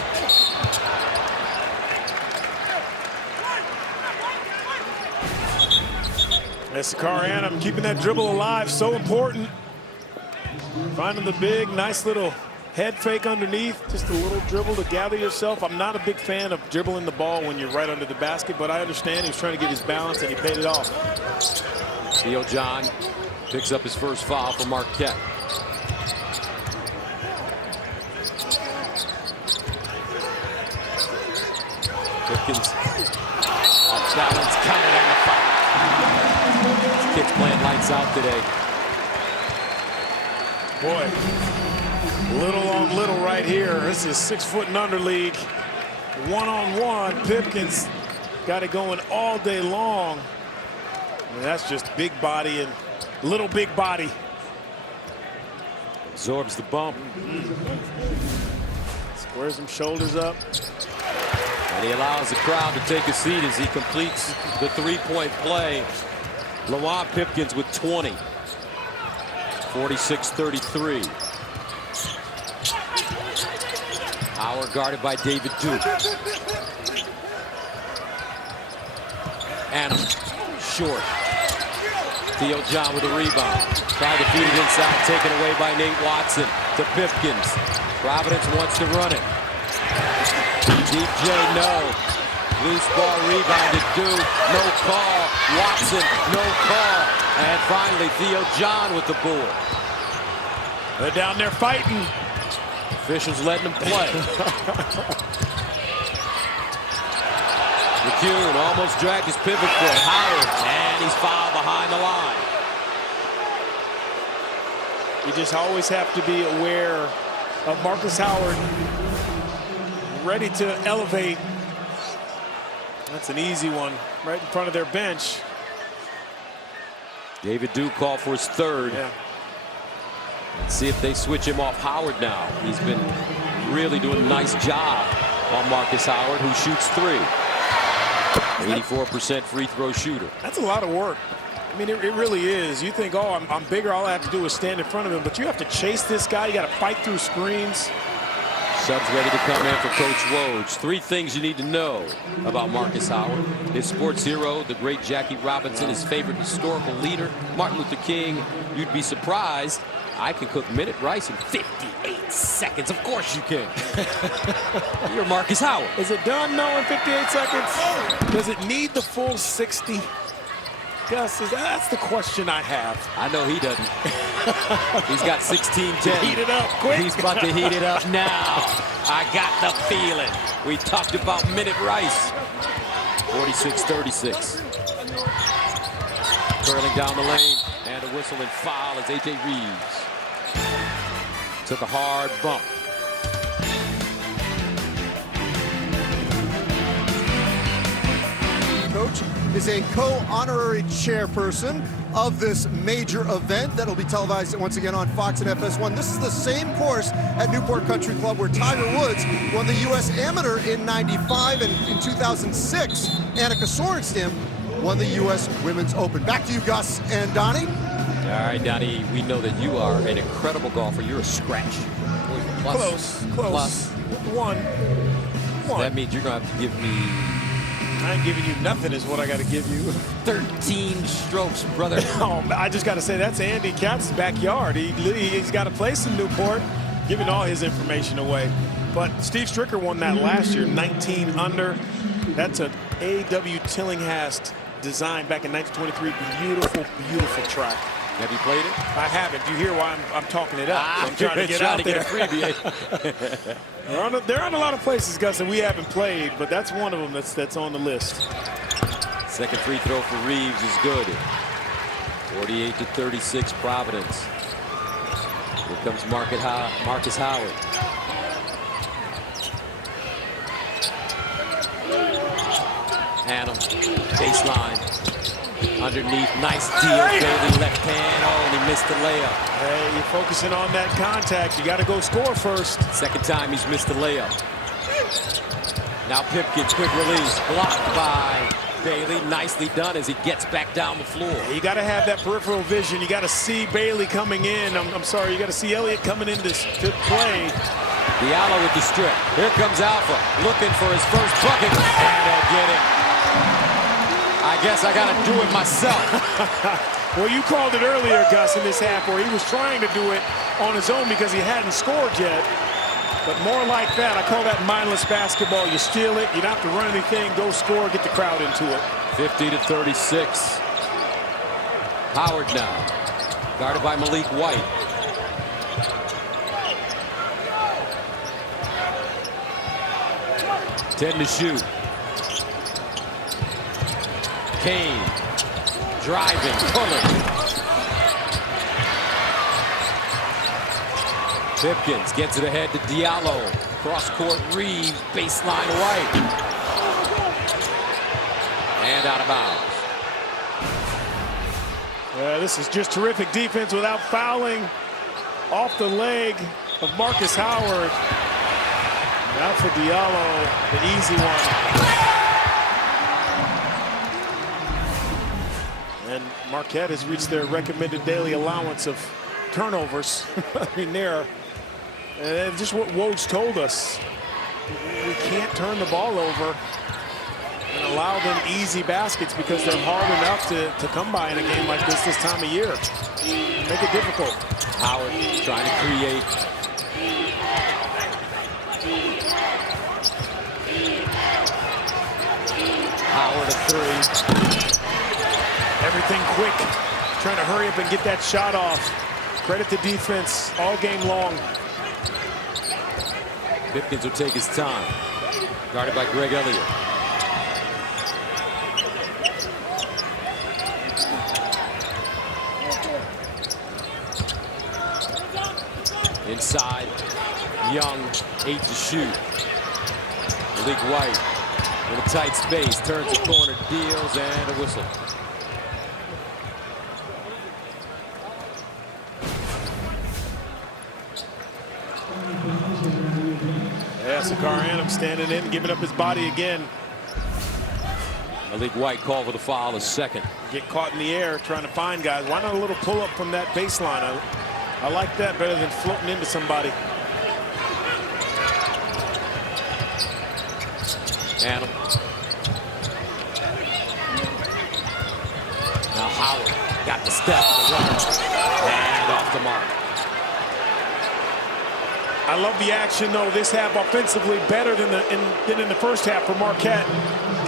That's Scar Hannum keeping that dribble alive, so important. Finding the big, nice little head fake underneath, just a little dribble to gather yourself. I'm not a big fan of dribbling the ball when you're right under the basket, but I understand he was trying to get his balance and he paid it off. Theo John picks up his first foul for Marquette. Pipkins off balance, counted on the foul. This kid's playing lights out today. Boy, little on little right here. This is 6 foot and under league. One-on-one, Pipkins got it going all day long. And that's just big body and little big body. Absorbs the bump. Squares them shoulders up. And he allows the crowd to take a seat as he completes the three-point play. Lawan Pipkins with 20. 46-33. Howard guarded by David Duke. Adam, short. Theo John with a rebound. Tried to feed it inside, taken away by Nate Watson to Pipkins. Providence wants to run it. Deep J, no. Loose ball rebounded, Duke, no call. Watson, no call. And finally, Theo John with the board. They're down there fighting. Officials letting them play. McCune almost dragged his pivot foot. Howard, and he's fouled behind the line. You just always have to be aware of Marcus Howard, ready to elevate. That's an easy one right in front of their bench. David Duke called for his third. Yeah. Let's see if they switch him off Howard now. He's been really doing a nice job on Marcus Howard, who shoots 3. 84% free throw shooter. That's a lot of work. I mean, it really is. You think, oh, I'm bigger, all I have to do is stand in front of him. But you have to chase this guy. You got to fight through screens. Subs ready to come in for Coach Woj. 3 things you need to know about Marcus Howard. His sports hero, the great Jackie Robinson, his favorite historical leader, Martin Luther King. You'd be surprised. I can cook minute rice in 58 seconds. Of course you can. You're Marcus Howard. Is it done now in 58 seconds? Does it need the full 60? Gus, that's the question I have. I know he doesn't. He's got 16-10. Heat it up quick. He's about to heat it up now. I got the feeling. We talked about minute rice. 46-36. Curling down the lane. And a whistle and foul as A.J. Reeves took a hard bump. Coach is a co-honorary chairperson of this major event that'll be televised once again on Fox and FS1. This is the same course at Newport Country Club where Tiger Woods won the U.S. Amateur in '95, and in 2006, Annika Sorenstam won the U.S. Women's Open. Back to you, Gus and Donnie. All right, Donnie, we know that you are an incredible golfer. You're a scratch. Close. Plus. One. So that means you're going to have to give me... I ain't giving you nothing is what I got to give you. 13 strokes, brother. Oh, I just got to say, that's Andy Katz's backyard. He's got a place in Newport, giving all his information away. But Steve Stricker won that last year, 19 under. That's an A.W. Tillinghast design back in 1923. Beautiful, beautiful track. Have you played it? I haven't. You hear why I'm talking it up. I'm trying to get out there. Get a freebie. There aren't a lot of places, Gus, that we haven't played, but that's one of them that's on the list. Second free throw for Reeves is good. 48-36 Providence. Here comes Marcus Howard. Hannum, baseline. Underneath, nice deal, Bailey left hand. Oh, and he missed the layup. Hey, you're focusing on that contact. You got to go score first. Second time he's missed the layup. Now Pipkins, quick release, blocked by Bailey. Nicely done as he gets back down the floor. You got to have that peripheral vision. You got to see Bailey coming in. I'm sorry, you got to see Elliott coming in to play. Diallo with the strip. Here comes Alpha, looking for his first bucket, and they'll get it. I guess I got to do it myself. Well, you called it earlier, Gus, in this half where he was trying to do it on his own because he hadn't scored yet. But more like that, I call that mindless basketball. You steal it, you don't have to run anything, go score, get the crowd into it. 50-36. Howard now, guarded by Malik White. Ten to shoot. Kane, driving, pulling. Pipkins gets it ahead to Diallo. Cross court, Reeves, baseline White. And out of bounds. This is just terrific defense without fouling. Off the leg of Marcus Howard. Now for Diallo, the easy one. And Marquette has reached their recommended daily allowance of turnovers. I mean, they're just what Woj told us. we can't turn the ball over and allow them easy baskets because they're hard enough to come by in a game like this time of year. Make it difficult. Howard trying to create. Howard a three. Everything quick. Trying to hurry up and get that shot off. Credit the defense all game long. Pipkins will take his time. Guarded by Greg Elliott. Inside, Young, 8 to shoot. Malik White in a tight space, turns the corner, deals, and a whistle. Yeah, Sakar Adams standing in, giving up his body again. Malik White called for the foul, a second. Get caught in the air trying to find guys. Why not a little pull up from that baseline? I like that better than floating into somebody. Adam. Now Howard got the step, the run, and off the mark. I love the action, though, this half offensively better than in the first half for Marquette.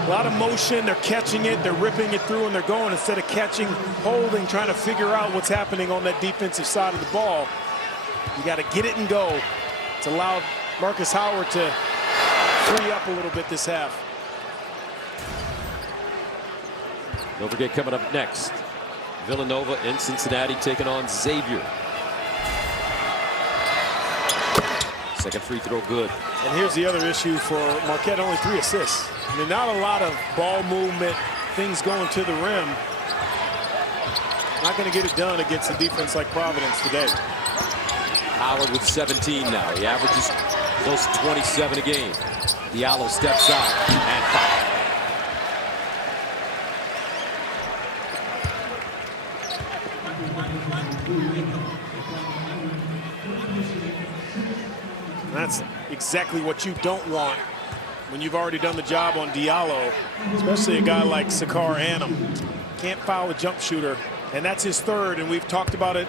A lot of motion, they're catching it, they're ripping it through, and they're going instead of catching, holding, trying to figure out what's happening on that defensive side of the ball. You got to get it and go. It's allowed Marcus Howard to free up a little bit this half. Don't forget, coming up next, Villanova in Cincinnati taking on Xavier. Second free throw good. And here's the other issue for Marquette, only 3 assists. I mean, not a lot of ball movement, things going to the rim. Not going to get it done against a defense like Providence today. Howard with 17 now. He averages close to 27 a game. Diallo steps out and foul. That's exactly what you don't want when you've already done the job on Diallo, especially a guy like Sakar Adams. Can't foul a jump shooter, and that's his third, and we've talked about it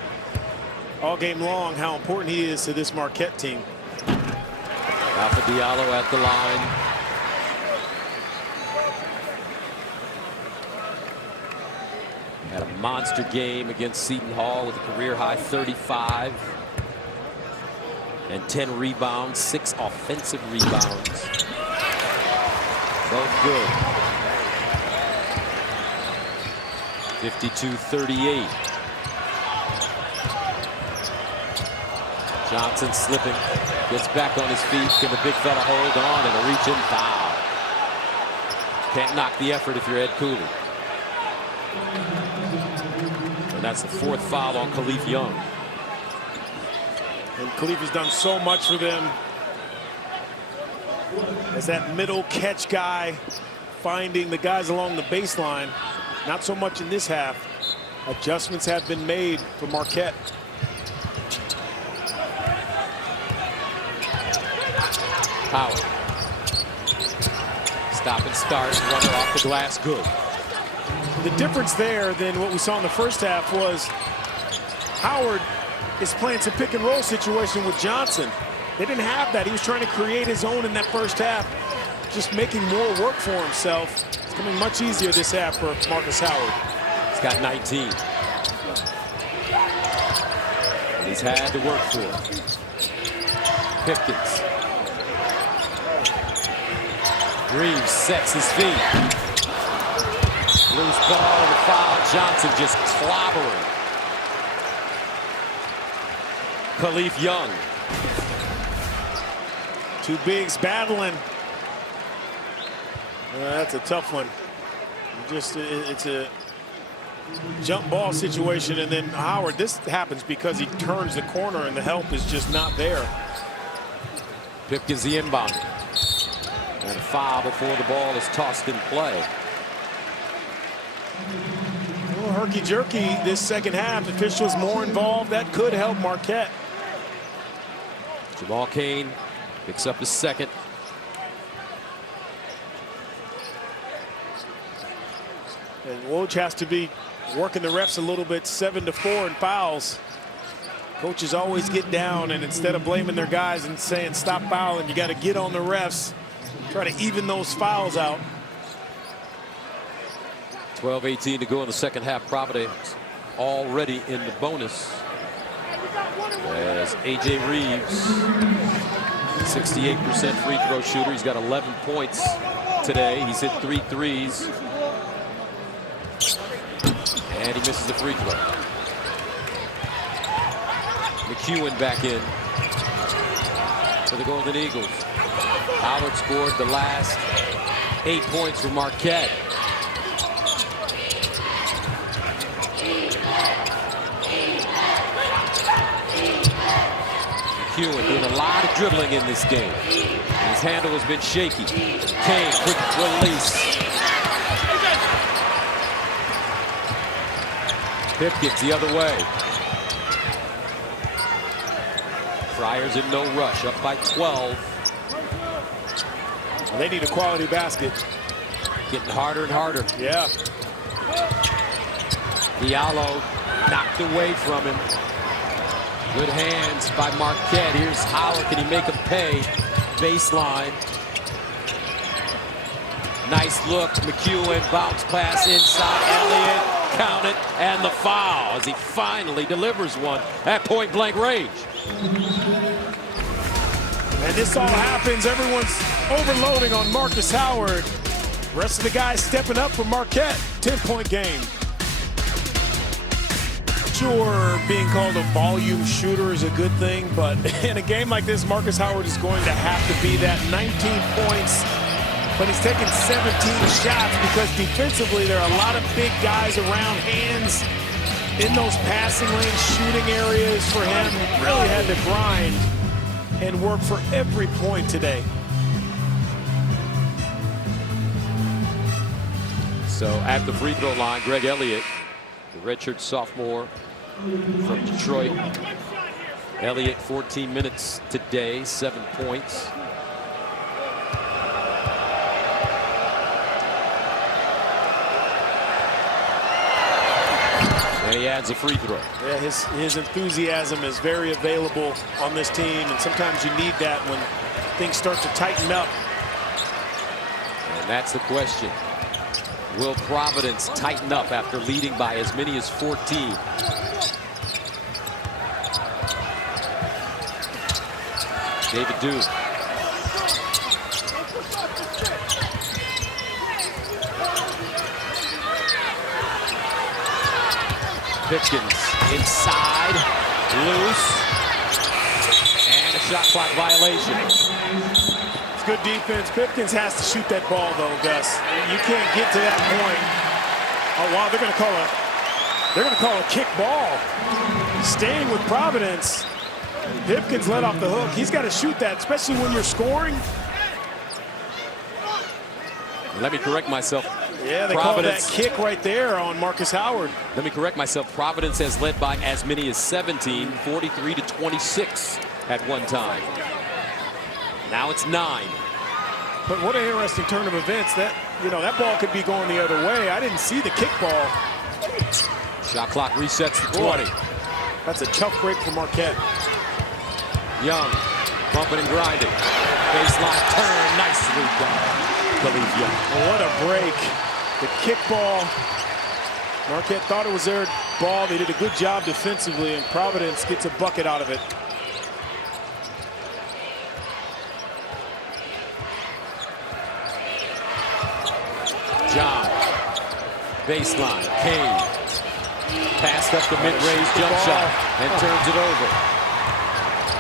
all game long, how important he is to this Marquette team. Alpha Diallo at the line. Had a monster game against Seton Hall with a career-high 35. And 10 rebounds, 6 offensive rebounds. Both good. 52-38. Johnson slipping, gets back on his feet. Can the big fella hold on and a reach in foul? Can't knock the effort if you're Ed Cooley. And that's the 4th foul on Khalif Young. And Khalif has done so much for them as that middle catch guy, finding the guys along the baseline. Not so much in this half. Adjustments have been made for Marquette. Howard. Stop and start, runner off the glass, good. The difference there than what we saw in the first half was Howard is playing some pick and roll situation with Johnson. They didn't have that. He was trying to create his own in that first half, just making more work for himself. It's coming much easier this half for Marcus Howard. He's got 19. And he's had to work for it. Pipkins. Reeves sets his feet. Loose ball and a foul. Johnson just clobbering Khalif Young. 2 bigs battling. That's a tough one. It's a jump ball situation, and then Howard, this happens because he turns the corner and the help is just not there. Pipkins the inbound. And a foul before the ball is tossed in play. Well, herky-jerky this second half. Officials more involved. That could help Marquette. Jamal Cain picks up his second. And Woj has to be working the refs a little bit, 7-4 in fouls. Coaches always get down, and instead of blaming their guys and saying stop fouling, you got to get on the refs, try to even those fouls out. 12:18 to go in the second half. Providence already in the bonus. As A.J. Reeves, 68% free throw shooter. He's got 11 points today. He's hit 3 threes. And he misses the free throw. McEwen back in for the Golden Eagles. Howard scored the last 8 points for Marquette. McEwen doing a lot of dribbling in this game. His handle has been shaky. Kane, quick release. Pipkins the other way. Friars in no rush, up by 12. They need a quality basket. Getting harder and harder. Yeah. Diallo knocked away from him. Good hands by Marquette. Here's Howard. Can he make him pay? Baseline. Nice look. McEwen bounce pass inside. Elliott count it, and the foul as he finally delivers one at point blank range. And this all happens. Everyone's overloading on Marcus Howard. Rest of the guys stepping up for Marquette. 10-point game. Sure, being called a volume shooter is a good thing, but in a game like this, Marcus Howard is going to have to be that. 19 points, but he's taking 17 shots because defensively there are a lot of big guys around hands in those passing lanes, shooting areas for him. He really had to grind and work for every point today. So at the free throw line, Greg Elliott, the redshirt sophomore from Detroit. Elliott, 14 minutes today, 7 points. And he adds a free throw. Yeah, his enthusiasm is very available on this team, and sometimes you need that when things start to tighten up. And that's the question. Will Providence tighten up after leading by as many as 14? David Duke. Pipkins inside, loose, and a shot clock violation. It's good defense. Pipkins has to shoot that ball, though, Gus. You can't get to that point. Oh wow, they're going to call a kick ball. Staying with Providence. Pipkins let off the hook. He's got to shoot that, especially when you're scoring. Let me correct myself. Yeah, they called that kick right there on Marcus Howard. Let me correct myself. Providence has led by as many as 17, 43-26 at one time. Now it's 9. But what an interesting turn of events. That ball could be going the other way. I didn't see the kick ball. Shot clock resets to 20. That's a tough break for Marquette. Young, bumping and grinding. Baseline turn, nicely done. Khalif Young. Well, what a break. The kick ball. Marquette thought it was their ball. They did a good job defensively, and Providence gets a bucket out of it. John, baseline, Kane. Passed up the mid-range jump shot and turns it over.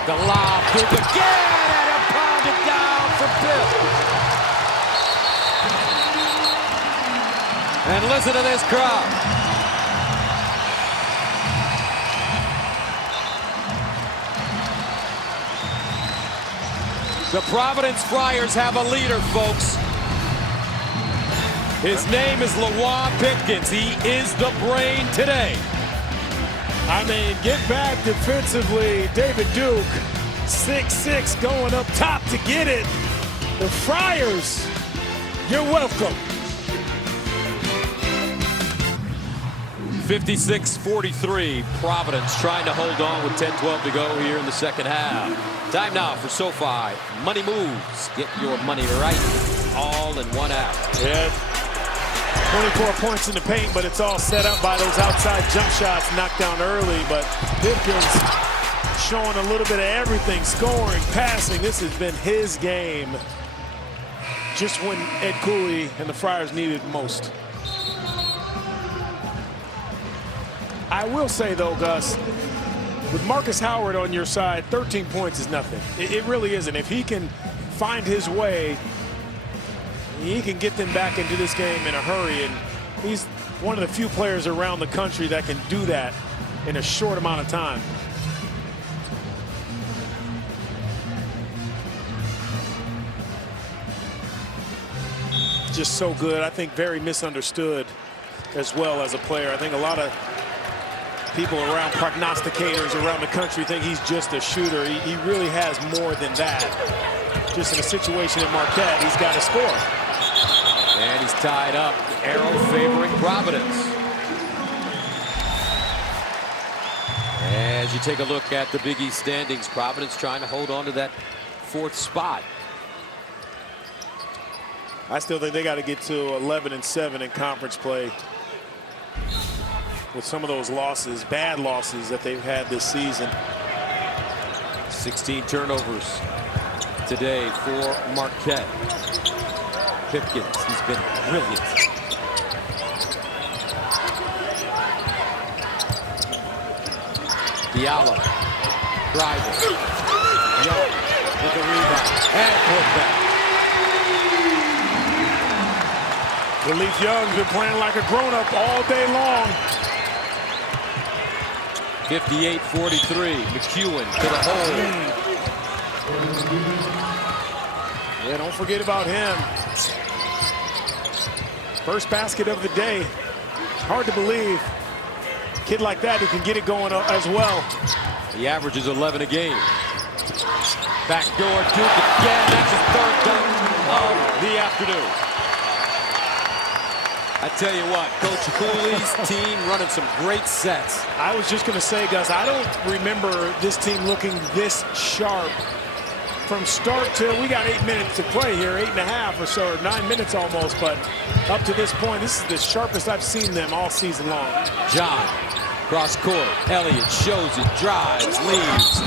The lob, Duke again, and a pounded down for Bill. And listen to this crowd. The Providence Friars have a leader, folks. His name is Lawan Pipkins. He is the brain today. I mean, get back defensively. David Duke, 6'6", going up top to get it. The Friars, you're welcome. 56-43. Providence trying to hold on with 10-12 to go here in the second half. Time now for SoFi Money Moves. Get your money right, all in 1 hour. Yeah, 24 points in the paint, but it's all set up by those outside jump shots knocked down early. But Pipkins showing a little bit of everything, scoring, passing. This has been his game just when Ed Cooley and the Friars needed it most. I will say, though, Gus, with Marcus Howard on your side, 13 points is nothing. It really isn't. If he can find his way, he can get them back into this game in a hurry. And he's one of the few players around the country that can do that in a short amount of time. Just so good. I think very misunderstood as well as a player. I think a lot of people around, prognosticators around the country, think he's just a shooter. He really has more than that. Just in a situation at Marquette, he's got to score. And he's tied up. Arrow favoring Providence. As you take a look at the Big East standings, Providence trying to hold on to that 4th spot. I still think they got to get to 11-7 in conference play with some of those losses, bad losses that they've had this season. 16 turnovers today for Marquette. Pipkins, he's been brilliant. Diallo, driving. Young with the rebound and put back. Khalif Young's been playing like a grown-up all day long. 58-43. McEwen to the hole. Yeah, don't forget about him. First basket of the day. Hard to believe. A kid like that who can get it going as well. He averages 11 a game. Backdoor Duke again. That's his 3rd dunk of the afternoon. I tell you what, Coach Cooley's team running some great sets. I was just going to say, Gus, I don't remember this team looking this sharp from start to, we got 8 minutes to play here, 8.5 or so, or 9 minutes almost, but up to this point, this is the sharpest I've seen them all season long. John, cross court, Elliott shows it, drives, leaves,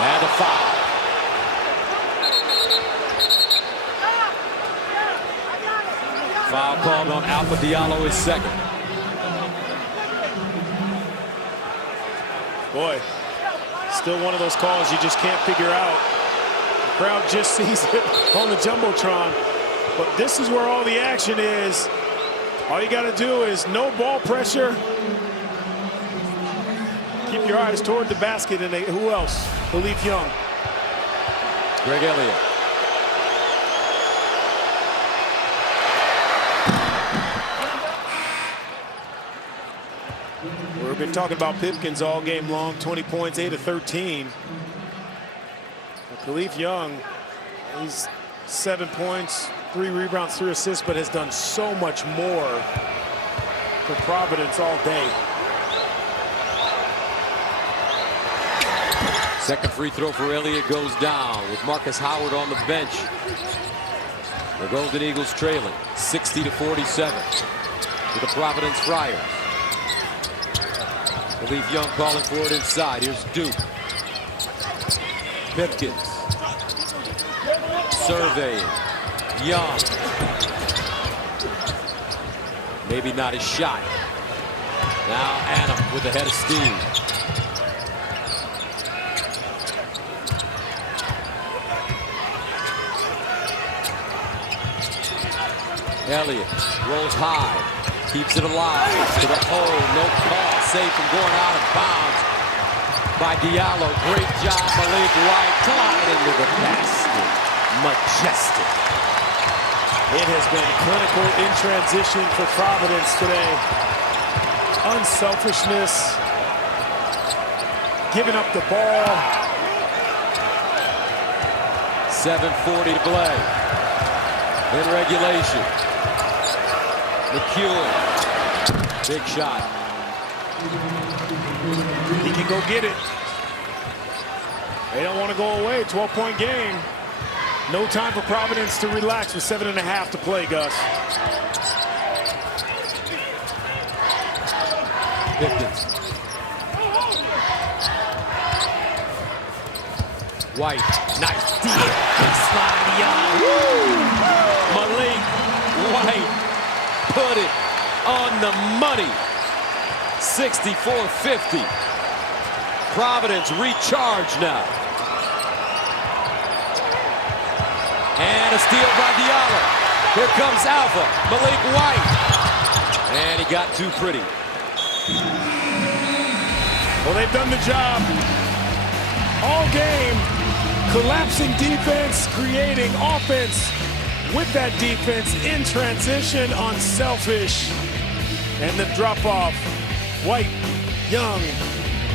and a foul. Foul called on Alpha Diallo, his 2nd. Boy, still one of those calls you just can't figure out. The crowd just sees it on the Jumbotron. But this is where all the action is. All you got to do is no ball pressure. Keep your eyes toward the basket. And who else? Khalif Young. Greg Elliott. We've been talking about Pipkins all game long. 20 points, 8 of 13. Khalif Young, he's 7 points, 3 rebounds, 3 assists, but has done so much more for Providence all day. 2nd free throw for Elliott goes down with Marcus Howard on the bench. The Golden Eagles trailing 60-47 to the Providence Friars. Khalif Young calling for it inside. Here's Duke. Pipkins. Surveying. Young. Maybe not his shot. Now Adam with the head of steam. Elliott rolls high, keeps it alive to the hole, no call, safe from going out of bounds by Diallo. Great job, Malik White, gliding into the basket. Majestic. It has been clinical in transition for Providence today. Unselfishness, giving up the ball. 7:40 to play in regulation. McEwen Big shot. He can go get it. They don't want to go away. 12-point game. No time for Providence to relax with 7.5 to play, Gus. Pipkins. White, nice deal. Slide young. Malik White put it on the money. 64-50. Providence recharged now. And a steal by Diallo. Here comes Alpha, Malik White. And he got too pretty. Well, they've done the job all game. Collapsing defense, creating offense with that defense in transition, unselfish. And the drop-off. White, Young,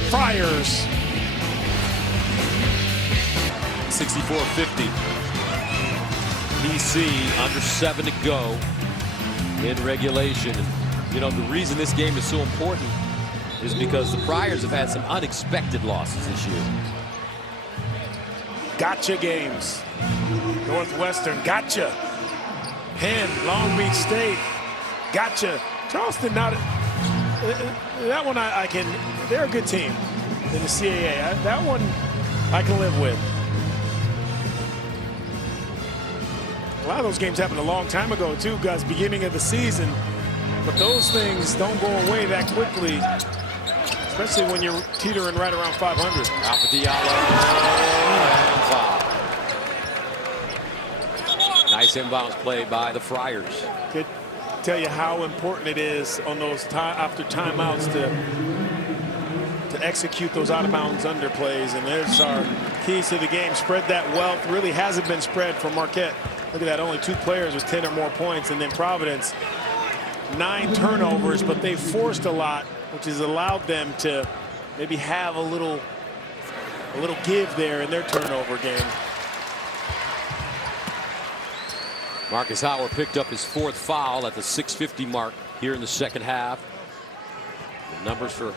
fires. 64-50. PC under 7 to go in regulation. You know, the reason this game is so important is because the Friars have had some unexpected losses this year. Gotcha games. Northwestern, gotcha. Penn, Long Beach State, gotcha. Charleston, not that one I can. They're a good team in the CAA. That one I can live with. A lot of those games happened a long time ago too, Gus, beginning of the season. But those things don't go away that quickly, especially when you're teetering right around 500. Alpha Diallo. Nice inbounds play by the Friars. Could tell you how important it is on those after timeouts to execute those out-of-bounds underplays. And there's our keys to the game. Spread that wealth. Really hasn't been spread for Marquette. Look at that, only 2 players with 10 or more points. And then Providence, 9 turnovers, but they forced a lot, which has allowed them to maybe have a little give there in their turnover game. Marcus Howard picked up his 4th foul at the 6:50 mark here in the second half. The numbers for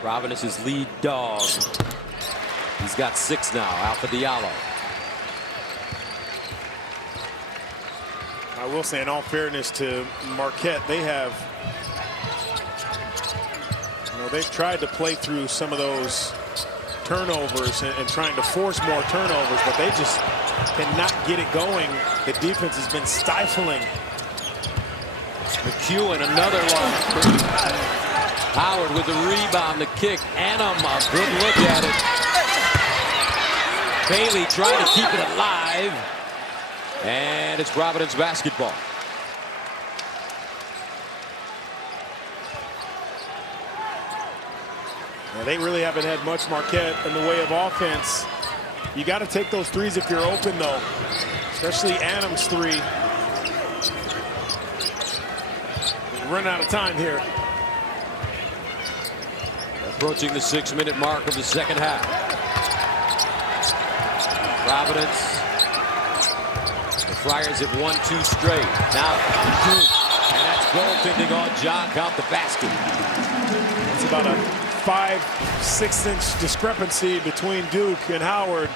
Providence's lead dog. He's got 6 now, Alpha Diallo. I will say, in all fairness to Marquette, they have, they've tried to play through some of those turnovers and trying to force more turnovers, but they just cannot get it going. The defense has been stifling. McEwen, another one. Howard with the rebound, the kick, and a good look at it. Bailey trying to keep it alive. And it's Providence basketball. Now, they really haven't had much, Marquette, in the way of offense. You got to take those threes if you're open, though, especially Adams' 3. We've run out of time here. Approaching the 6-minute mark of the second half. Providence. The Friars have won 2 straight. Now, and that's goaltending on John. Count the basket. It's about a 5-6 inch discrepancy between Duke and Howard.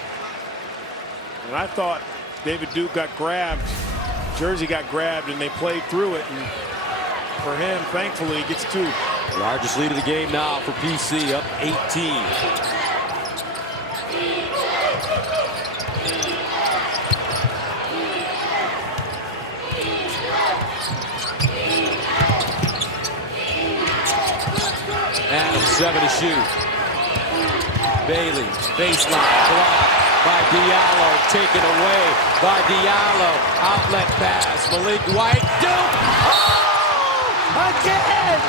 And I thought David Duke got grabbed. Jersey got grabbed, and they played through it. And for him, thankfully, he gets 2. Largest lead of the game now for PC, up 18. Adams 7 to shoot. Bailey, baseline, block by Diallo, taken away by Diallo. Outlet pass, Malik White, Duke! Oh! Again!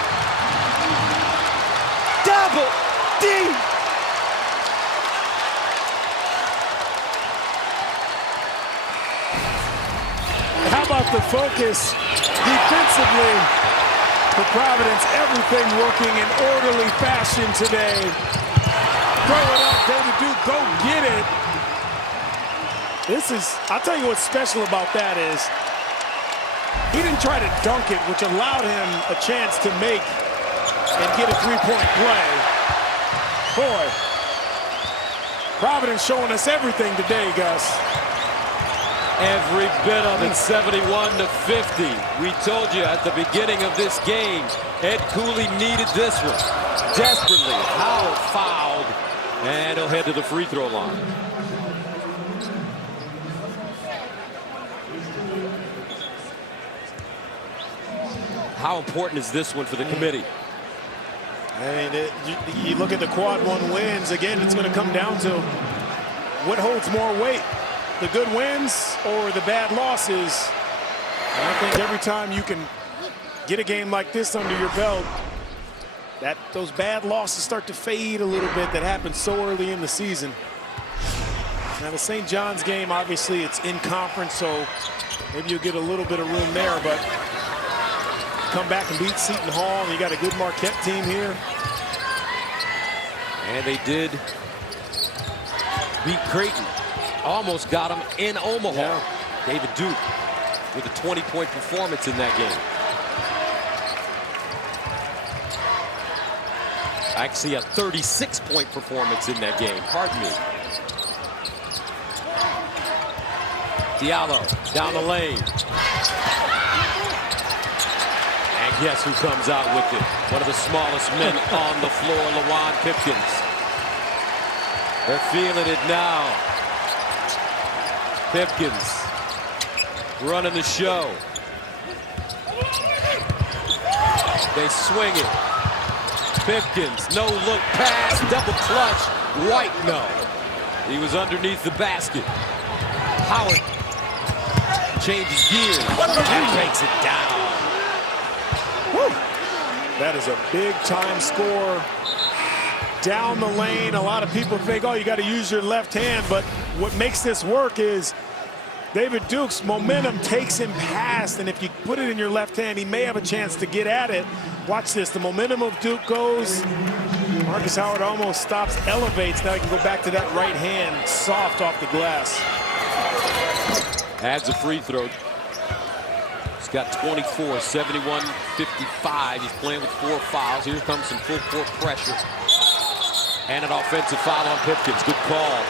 Double D! How about the focus defensively for Providence? Everything working in orderly fashion today. Throw it up, David Duke, go get it. This is, I'll tell you what's special about that is He didn't try to dunk it, which allowed him a chance to make and get a three-point play. Boy, Providence showing us everything today, Gus. Every bit of it, 71-50. We told you at the beginning of this game, Ed Cooley needed this one desperately. Howard fouled, and he'll head to the free throw line. How important is this one for the committee? I mean, you look at the quad one wins. Again, it's going to come down to what holds more weight, the good wins or the bad losses. And I think every time you can get a game like this under your belt, that those bad losses start to fade a little bit. That happens so early in the season. Now the St. John's game, obviously it's in conference, so maybe you'll get a little bit of room there, but come back and beat Seton Hall, and you got a good Marquette team here. And they did beat Creighton. Almost got him in Omaha. Yeah. David Duke with a 20-point performance in that game. Actually, a 36-point performance in that game. Pardon me. Diallo down the lane. And guess who comes out with it? One of the smallest men on the floor, Lawan Pipkins. They're feeling it now. Pipkins running the show. They swing it. Pipkins, no look pass, double clutch. White, no. He was underneath the basket. Howard changes gears and breaks it down. Woo. That is a big time score down the lane. A lot of people think, oh, you got to use your left hand, but what makes this work is David Duke's momentum takes him past, and if you put it in your left hand, he may have a chance to get at it. Watch this, the momentum of Duke goes. Marcus Howard almost stops, elevates. Now he can go back to that right hand, soft off the glass. Adds a free throw. He's got 24, 71-55. He's playing with 4 fouls. Here comes some full court pressure. And an offensive foul on Pipkins. Good call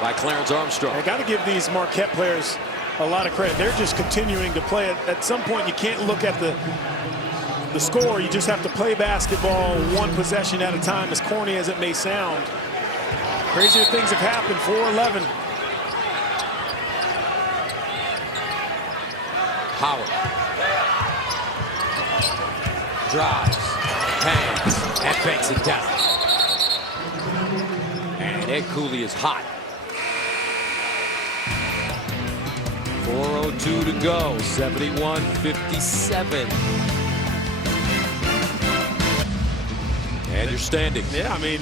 by Clarence Armstrong. I got to give these Marquette players a lot of credit. They're just continuing to play it. At some point, you can't look at the score. You just have to play basketball one possession at a time, as corny as it may sound. Crazier things have happened. 4-11. Howard drives, hangs, and banks it down. And Ed Cooley is hot. 4:02 to go, 71-57. And you're standing. Yeah, I mean,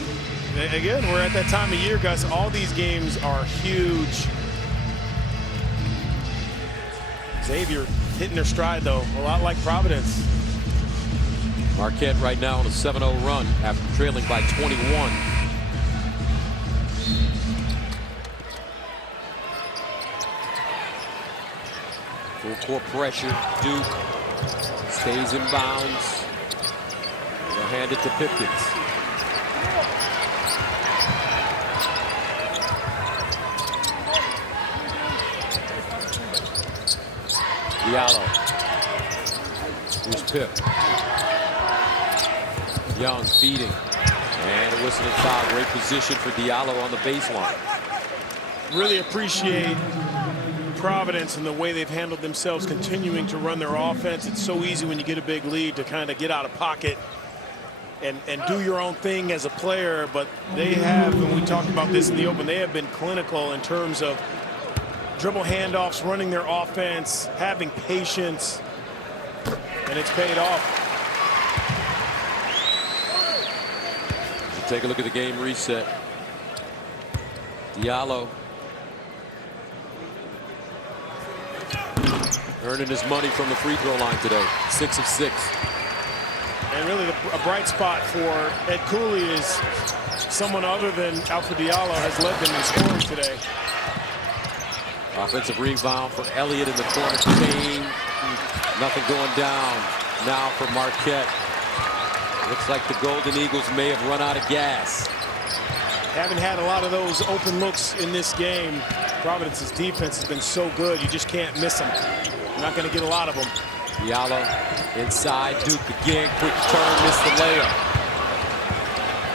again, we're at that time of year, Gus. All these games are huge. Xavier hitting their stride, though, a lot like Providence. Marquette right now on a 7-0 run after trailing by 21. Full court pressure. Duke stays in bounds. They'll hand it to Pipkins. Diallo. Here's Pip. Young feeding. And a whistling foul. Great position for Diallo on the baseline. Really appreciate Providence and the way they've handled themselves, continuing to run their offense. It's so easy when you get a big lead to kind of get out of pocket and do your own thing as a player, but they have, and we talked about this in the open, they have been clinical in terms of dribble handoffs, running their offense, having patience, and it's paid off. Take a look at the game reset. Diallo earning his money from the free throw line today. 6 of 6. And really a bright spot for Ed Cooley is someone other than Alpha Diallo has led them in scoring today. Offensive rebound for Elliott in the corner. Kane. Nothing going down now for Marquette. Looks like the Golden Eagles may have run out of gas. Haven't had a lot of those open looks in this game. Providence's defense has been so good, you just can't miss them. You're not going to get a lot of them. Diallo inside. Duke again. Quick turn. Missed the layup.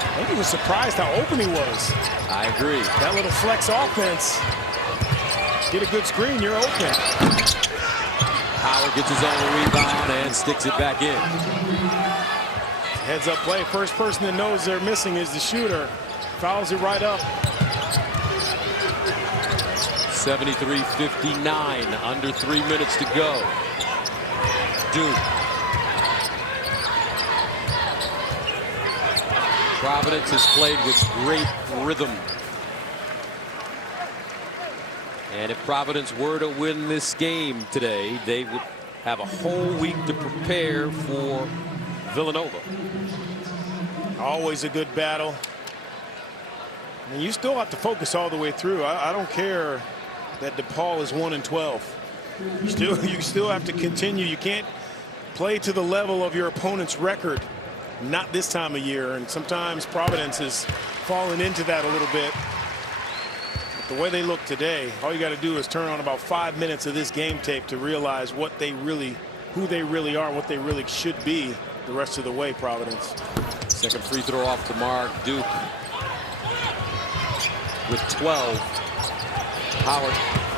I think he was surprised how open he was. I agree. That little flex offense. Get a good screen, you're open. Howard gets his own rebound and sticks it back in. Heads up play. First person that knows they're missing is the shooter. Fouls it right up. 73-59. Under 3 minutes to go. Duke. Providence has played with great rhythm. And if Providence were to win this game today, they would have a whole week to prepare for Villanova. Always a good battle. And you still have to focus all the way through. I don't care that DePaul is 1-12. You still have to continue. You can't play to the level of your opponent's record. Not this time of year. And sometimes Providence has fallen into that a little bit. But the way they look today, all you got to do is turn on about 5 minutes of this game tape to realize who they really are, what they really should be the rest of the way, Providence. Second free throw off the mark. Duke with 12. Howard,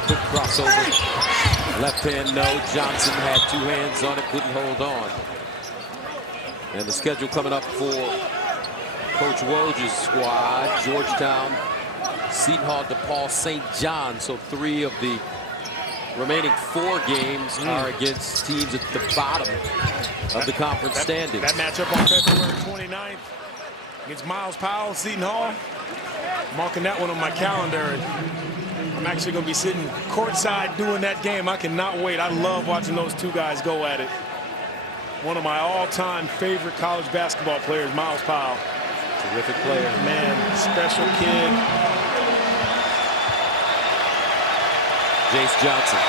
quick crossover. Left hand, no. Johnson had 2 hands on it, couldn't hold on. And the schedule coming up for Coach Woj's squad: Georgetown, Seton Hall, DePaul, St. John. So 3 of the remaining 4 games are against teams at the bottom of the conference standings. That matchup on February 29th against Miles Powell, Seton Hall. Marking that one on my calendar. And I'm actually going to be sitting courtside doing that game. I cannot wait. I love watching those 2 guys go at it. One of my all-time favorite college basketball players, Miles Powell. Terrific player. Man, special kid. Jace Johnson.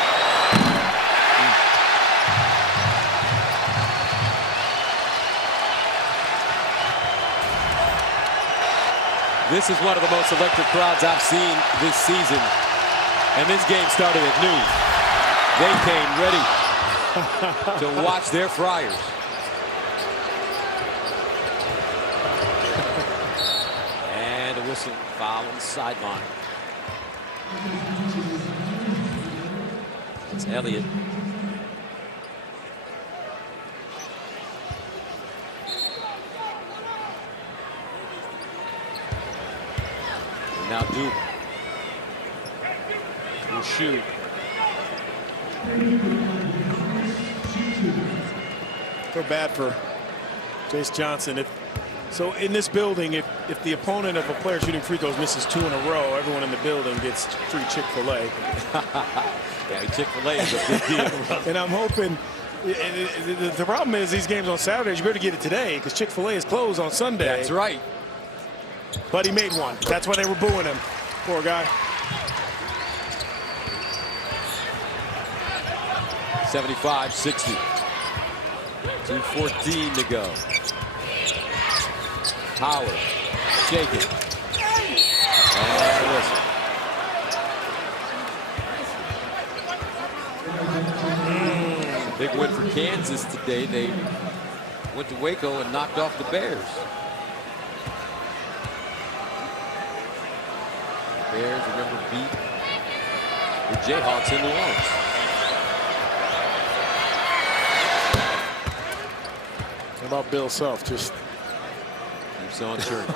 This is one of the most electric crowds I've seen this season. And this game started at noon. They came ready to watch their Friars. And a whistle, foul on the sideline. It's Elliott. And now Duke will shoot. Feel bad for Jace Johnson. So in this building, if the opponent of a player shooting free throws misses 2 in a row, everyone in the building gets free Chick-fil-A. Yeah, Chick-fil-A is a big deal. And I'm hoping, the problem is these games on Saturdays, you better get it today because Chick-fil-A is closed on Sunday. That's right. But he made one. That's why they were booing him. Poor guy. 75-60. 2:14 to go. Howard, shake it. And listen. Big win for Kansas today. They went to Waco and knocked off the Bears. Bears, remember, beat the Jayhawks in Lawrence. How about Bill Self? Just keeps on churning.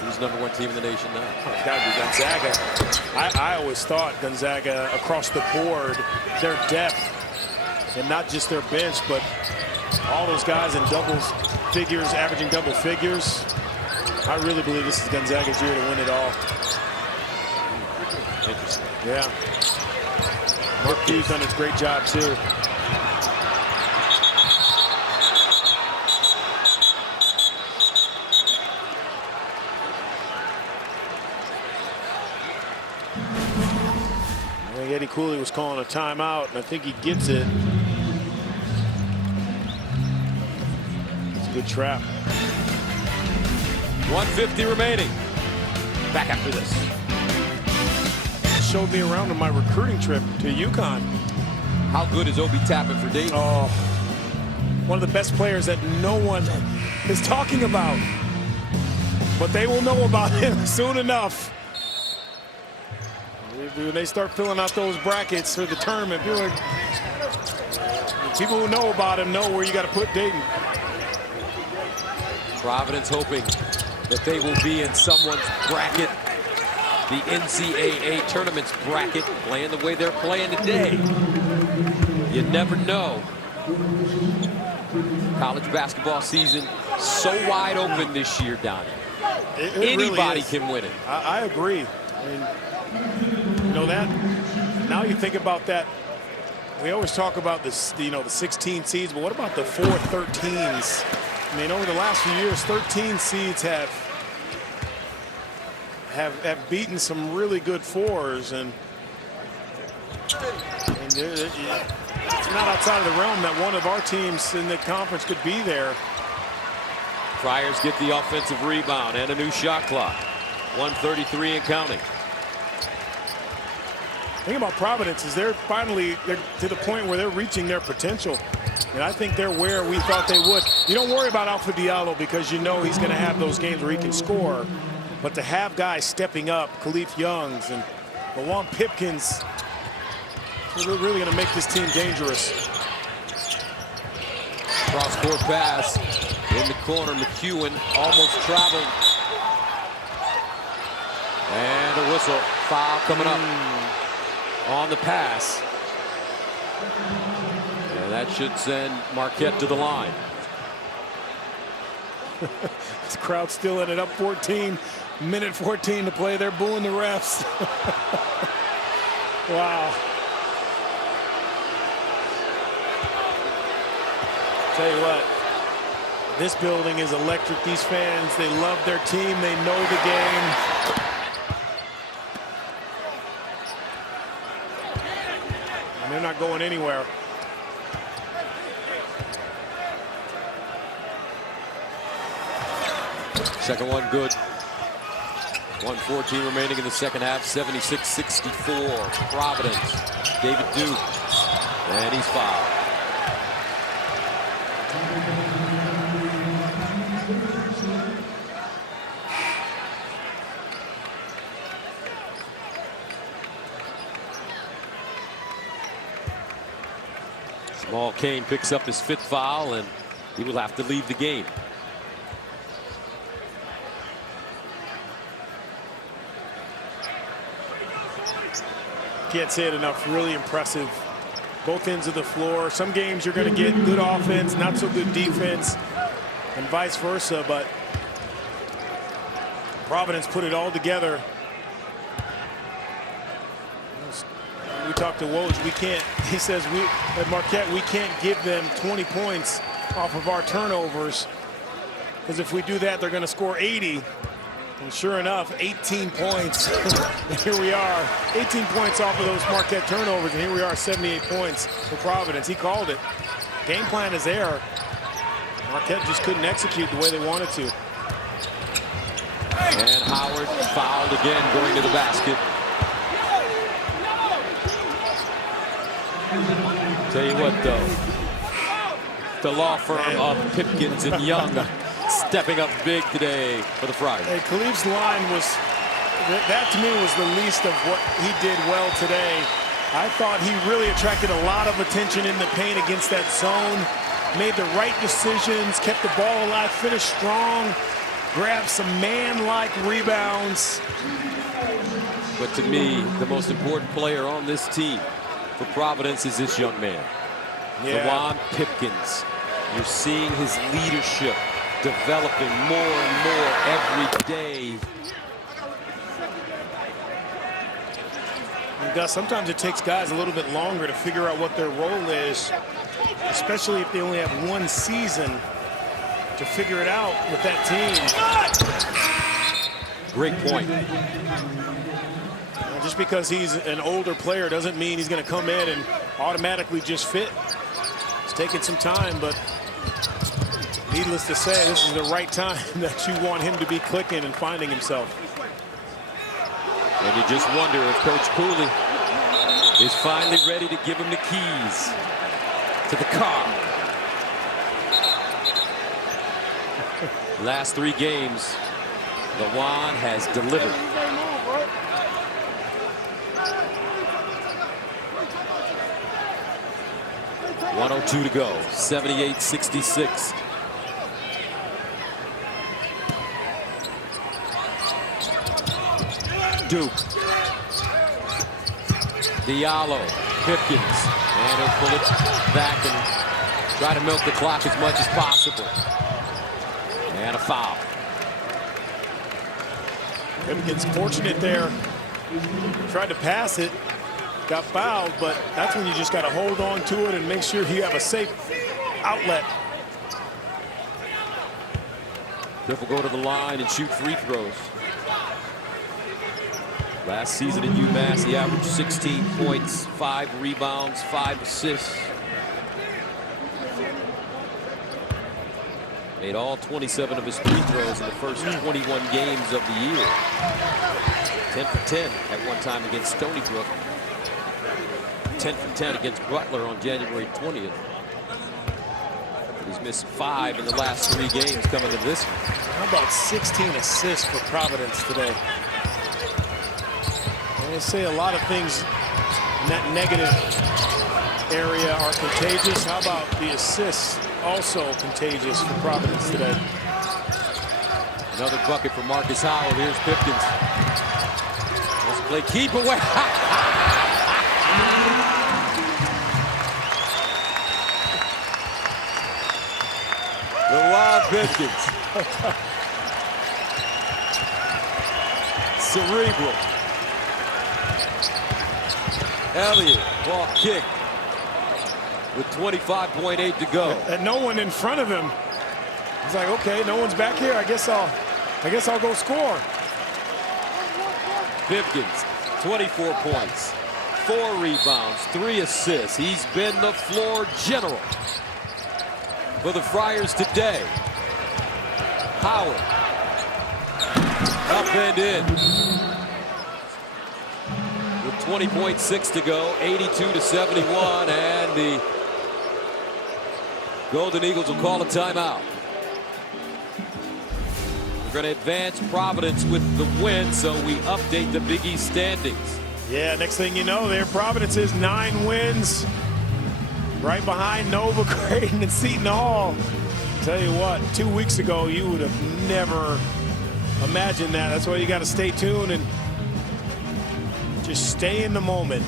Who's number 1 team in the nation now? It's got to be Gonzaga. I always thought Gonzaga across the board, their depth, and not just their bench, but all those guys in double figures, averaging double figures. I really believe this is Gonzaga's year to win it all. Interesting. Yeah. Mark Hughes done a great job too. I think Eddie Cooley was calling a timeout, and I think he gets it. It's a good trap. 1:50 remaining. Back after this. Showed me around on my recruiting trip to UConn. How good is Obi Toppin for Dayton? Oh, one of the best players that no one is talking about. But they will know about him soon enough. When they start filling out those brackets for the tournament, people who know about him know where you got to put Dayton. Providence hoping that they will be in someone's bracket. The NCAA tournament's bracket, playing the way they're playing today. You never know. College basketball season so wide open this year, Donnie. Anybody really can win it. I agree. I mean, you know that. Now you think about that. We always talk about this, you know, the 16 seeds, but what about the 4 13s? I mean, over the last few years, 13 seeds have beaten some really good 4s, and it's not outside of the realm that one of our teams in the conference could be there. Friars get the offensive rebound and a new shot clock. 1:33 and counting. The thing about Providence is they're to the point where they're reaching their potential. And I think they're where we thought they would. You don't worry about Alpha Diallo because you know he's going to have those games where he can score. But to have guys stepping up, Khalif Youngs and Lawan Pipkins, they're really going to make this team dangerous. Cross-court pass in the corner. McEwen almost traveled. And a whistle. Foul coming up on the pass. And that should send Marquette to the line. This crowd still ended up 14. Minute 14 to play. They're booing the refs. Wow. Tell you what, this building is electric. These fans, they love their team. They know the game. And they're not going anywhere. Second one good. 1:14 remaining in the second half. 76-64. Providence. David Duke. And he's fouled. Small Kane picks up his 5th foul, and he will have to leave the game. Can't say it enough. Really impressive. Both ends of the floor. Some games you're going to get good offense, not so good defense, and vice versa. But Providence put it all together. We talked to Woj. We can't. He says at Marquette we can't give them 20 points off of our turnovers, because if we do that, they're going to score 80. And sure enough, 18 points. Here we are, 18 points off of those Marquette turnovers, and here we are, 78 points for Providence. He called it. Game plan is there. Marquette just couldn't execute the way they wanted to. And Howard fouled again, going to the basket. Tell you what, though, the law firm of Pipkins and Young stepping up big today for the Friars. Hey, Khalif's line was, that to me was the least of what he did well today. I thought he really attracted a lot of attention in the paint against that zone, made the right decisions, kept the ball alive, finished strong, grabbed some man-like rebounds. But to me, the most important player on this team for Providence is this young man, Lawan Pipkins. You're seeing his leadership developing more and more every day. And Gus, sometimes it takes guys a little bit longer to figure out what their role is, especially if they only have one season to figure it out with that team. Great point. Just because he's an older player doesn't mean he's going to come in and automatically just fit. It's taking some time, but needless to say, this is the right time that you want him to be clicking and finding himself. And you just wonder if Coach Cooley is finally ready to give him the keys to the car. Last 3 games, Lawan has delivered. .102 to go, 78-66. Duke. Diallo, Pipkins, and he'll pull it back and try to milk the clock as much as possible. And a foul. Pipkins fortunate there. Tried to pass it, got fouled, but that's when you just got to hold on to it and make sure you have a safe outlet. Cliff will go to the line and shoot free throws. Last season at UMass, he averaged 16 points, 5 rebounds, 5 assists. Made all 27 of his free throws in the first 21 games of the year. 10 for 10 at one time against Stony Brook. 10 for 10 against Butler on January 20th. He's missed 5 in the last 3 games coming to this one. How about 16 assists for Providence today? They say a lot of things in that negative area are contagious. How about the assists also contagious for Providence today? Another bucket for Marcus Howard. Here's Pipkins. Let's play keep away. The Wild Pipkins. Cerebral. Elliott, ball kick with 25.8 to go. And no one in front of him. He's like, okay, no one's back here. I guess I'll go score. Pipkins, 24 points, 4 rebounds, 3 assists. He's been the floor general for the Friars today. Howard, up and in. With 20.6 to go, 82-71, and the Golden Eagles will call a timeout. We're going to advance Providence with the win, so we update the Big East standings. Yeah, next thing you know, there Providence is 9 wins. Right behind Nova, Creighton, and Seton Hall. Tell you what, 2 weeks ago, you would have never imagined that. That's why you got to stay tuned and just stay in the moment.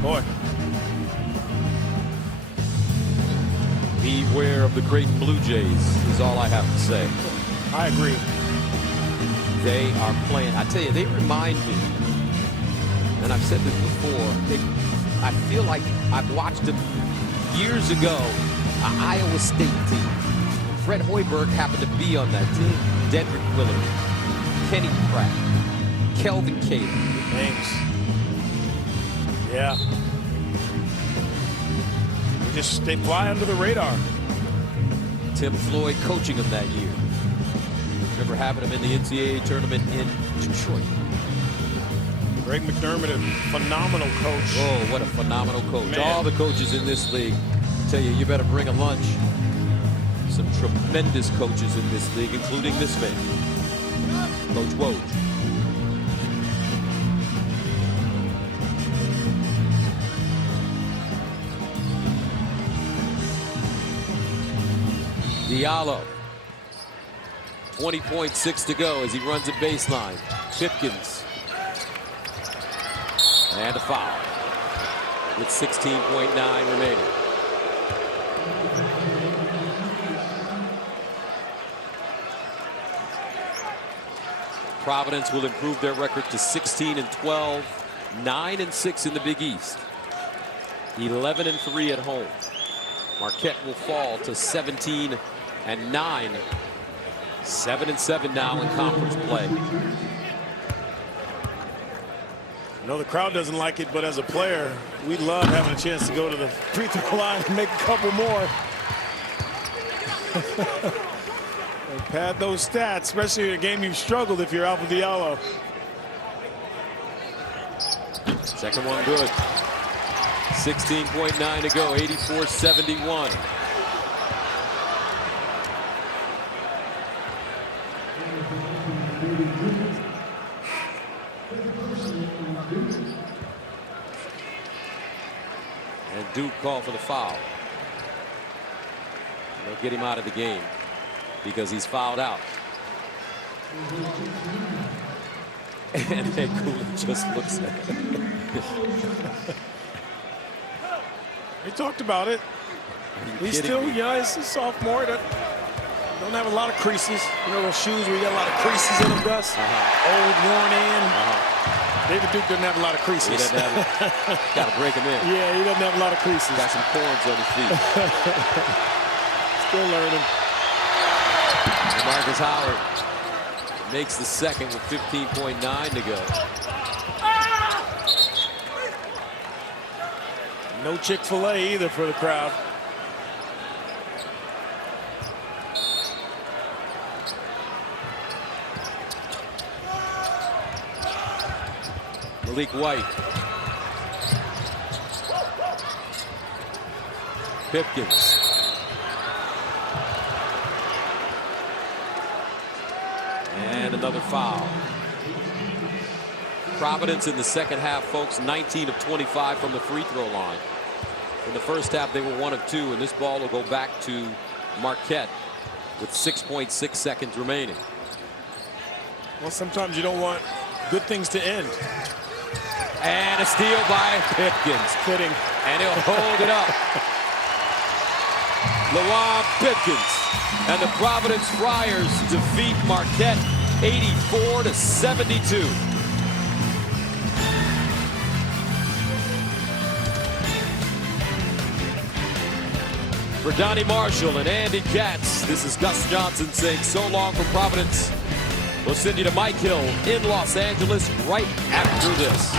Boy. Beware of the Creighton Blue Jays is all I have to say. I agree. They are playing. I tell you, they remind me, and I've said this before, I feel like I've watched them years ago, an Iowa State team. Fred Hoiberg happened to be on that team. Dedrick Willard, Kenny Pratt, Kelvin Cater. Names. Yeah. They fly under the radar. Tim Floyd coaching them that year. Remember having him in the NCAA tournament in Detroit. Greg McDermott, a phenomenal coach. Oh, what a phenomenal coach. Man. All the coaches in this league tell you better bring a lunch. Some tremendous coaches in this league, including this man, Coach Woj. Diallo, 20.6 to go as he runs a baseline. Pipkins. And a foul with 16.9 remaining. Providence will improve their record to 16-12, 9-6 in the Big East, 11-3 at home. Marquette will fall to 17-9, 7-7 now in conference play. I know the crowd doesn't like it, but as a player, we love having a chance to go to the free throw line and make a couple more. And pad those stats, especially in a game you've struggled if you're Alpha Diallo. Second one good. 16.9 to go, 84-71. And Duke called for the foul. They'll get him out of the game because he's fouled out. And then Cooley just looks at him. We talked about it. He's still, he's a sophomore. That don't have a lot of creases. You know those shoes where you got a lot of creases in them, Gus? Old, worn in. David Duke doesn't have a lot of creases. He doesn't have got to break him in. Yeah, he doesn't have a lot of creases. Got some corns on his feet. Still learning. And Marcus Howard makes the second with 15.9 to go. No Chick-fil-A either for the crowd. Malik White. Pipkins. And another foul. Providence in the second half, folks, 19 of 25 from the free throw line. In the first half, they were 1 of 2, and this ball will go back to Marquette with 6.6 seconds remaining. Well, sometimes you don't want good things to end. And a steal by Pipkins. Fitting. And he'll hold it up. Lawan Pipkins and the Providence Friars defeat Marquette 84-72. For Donnie Marshall and Andy Katz, this is Gus Johnson saying so long from Providence. We'll send you to Mike Hill in Los Angeles right after this.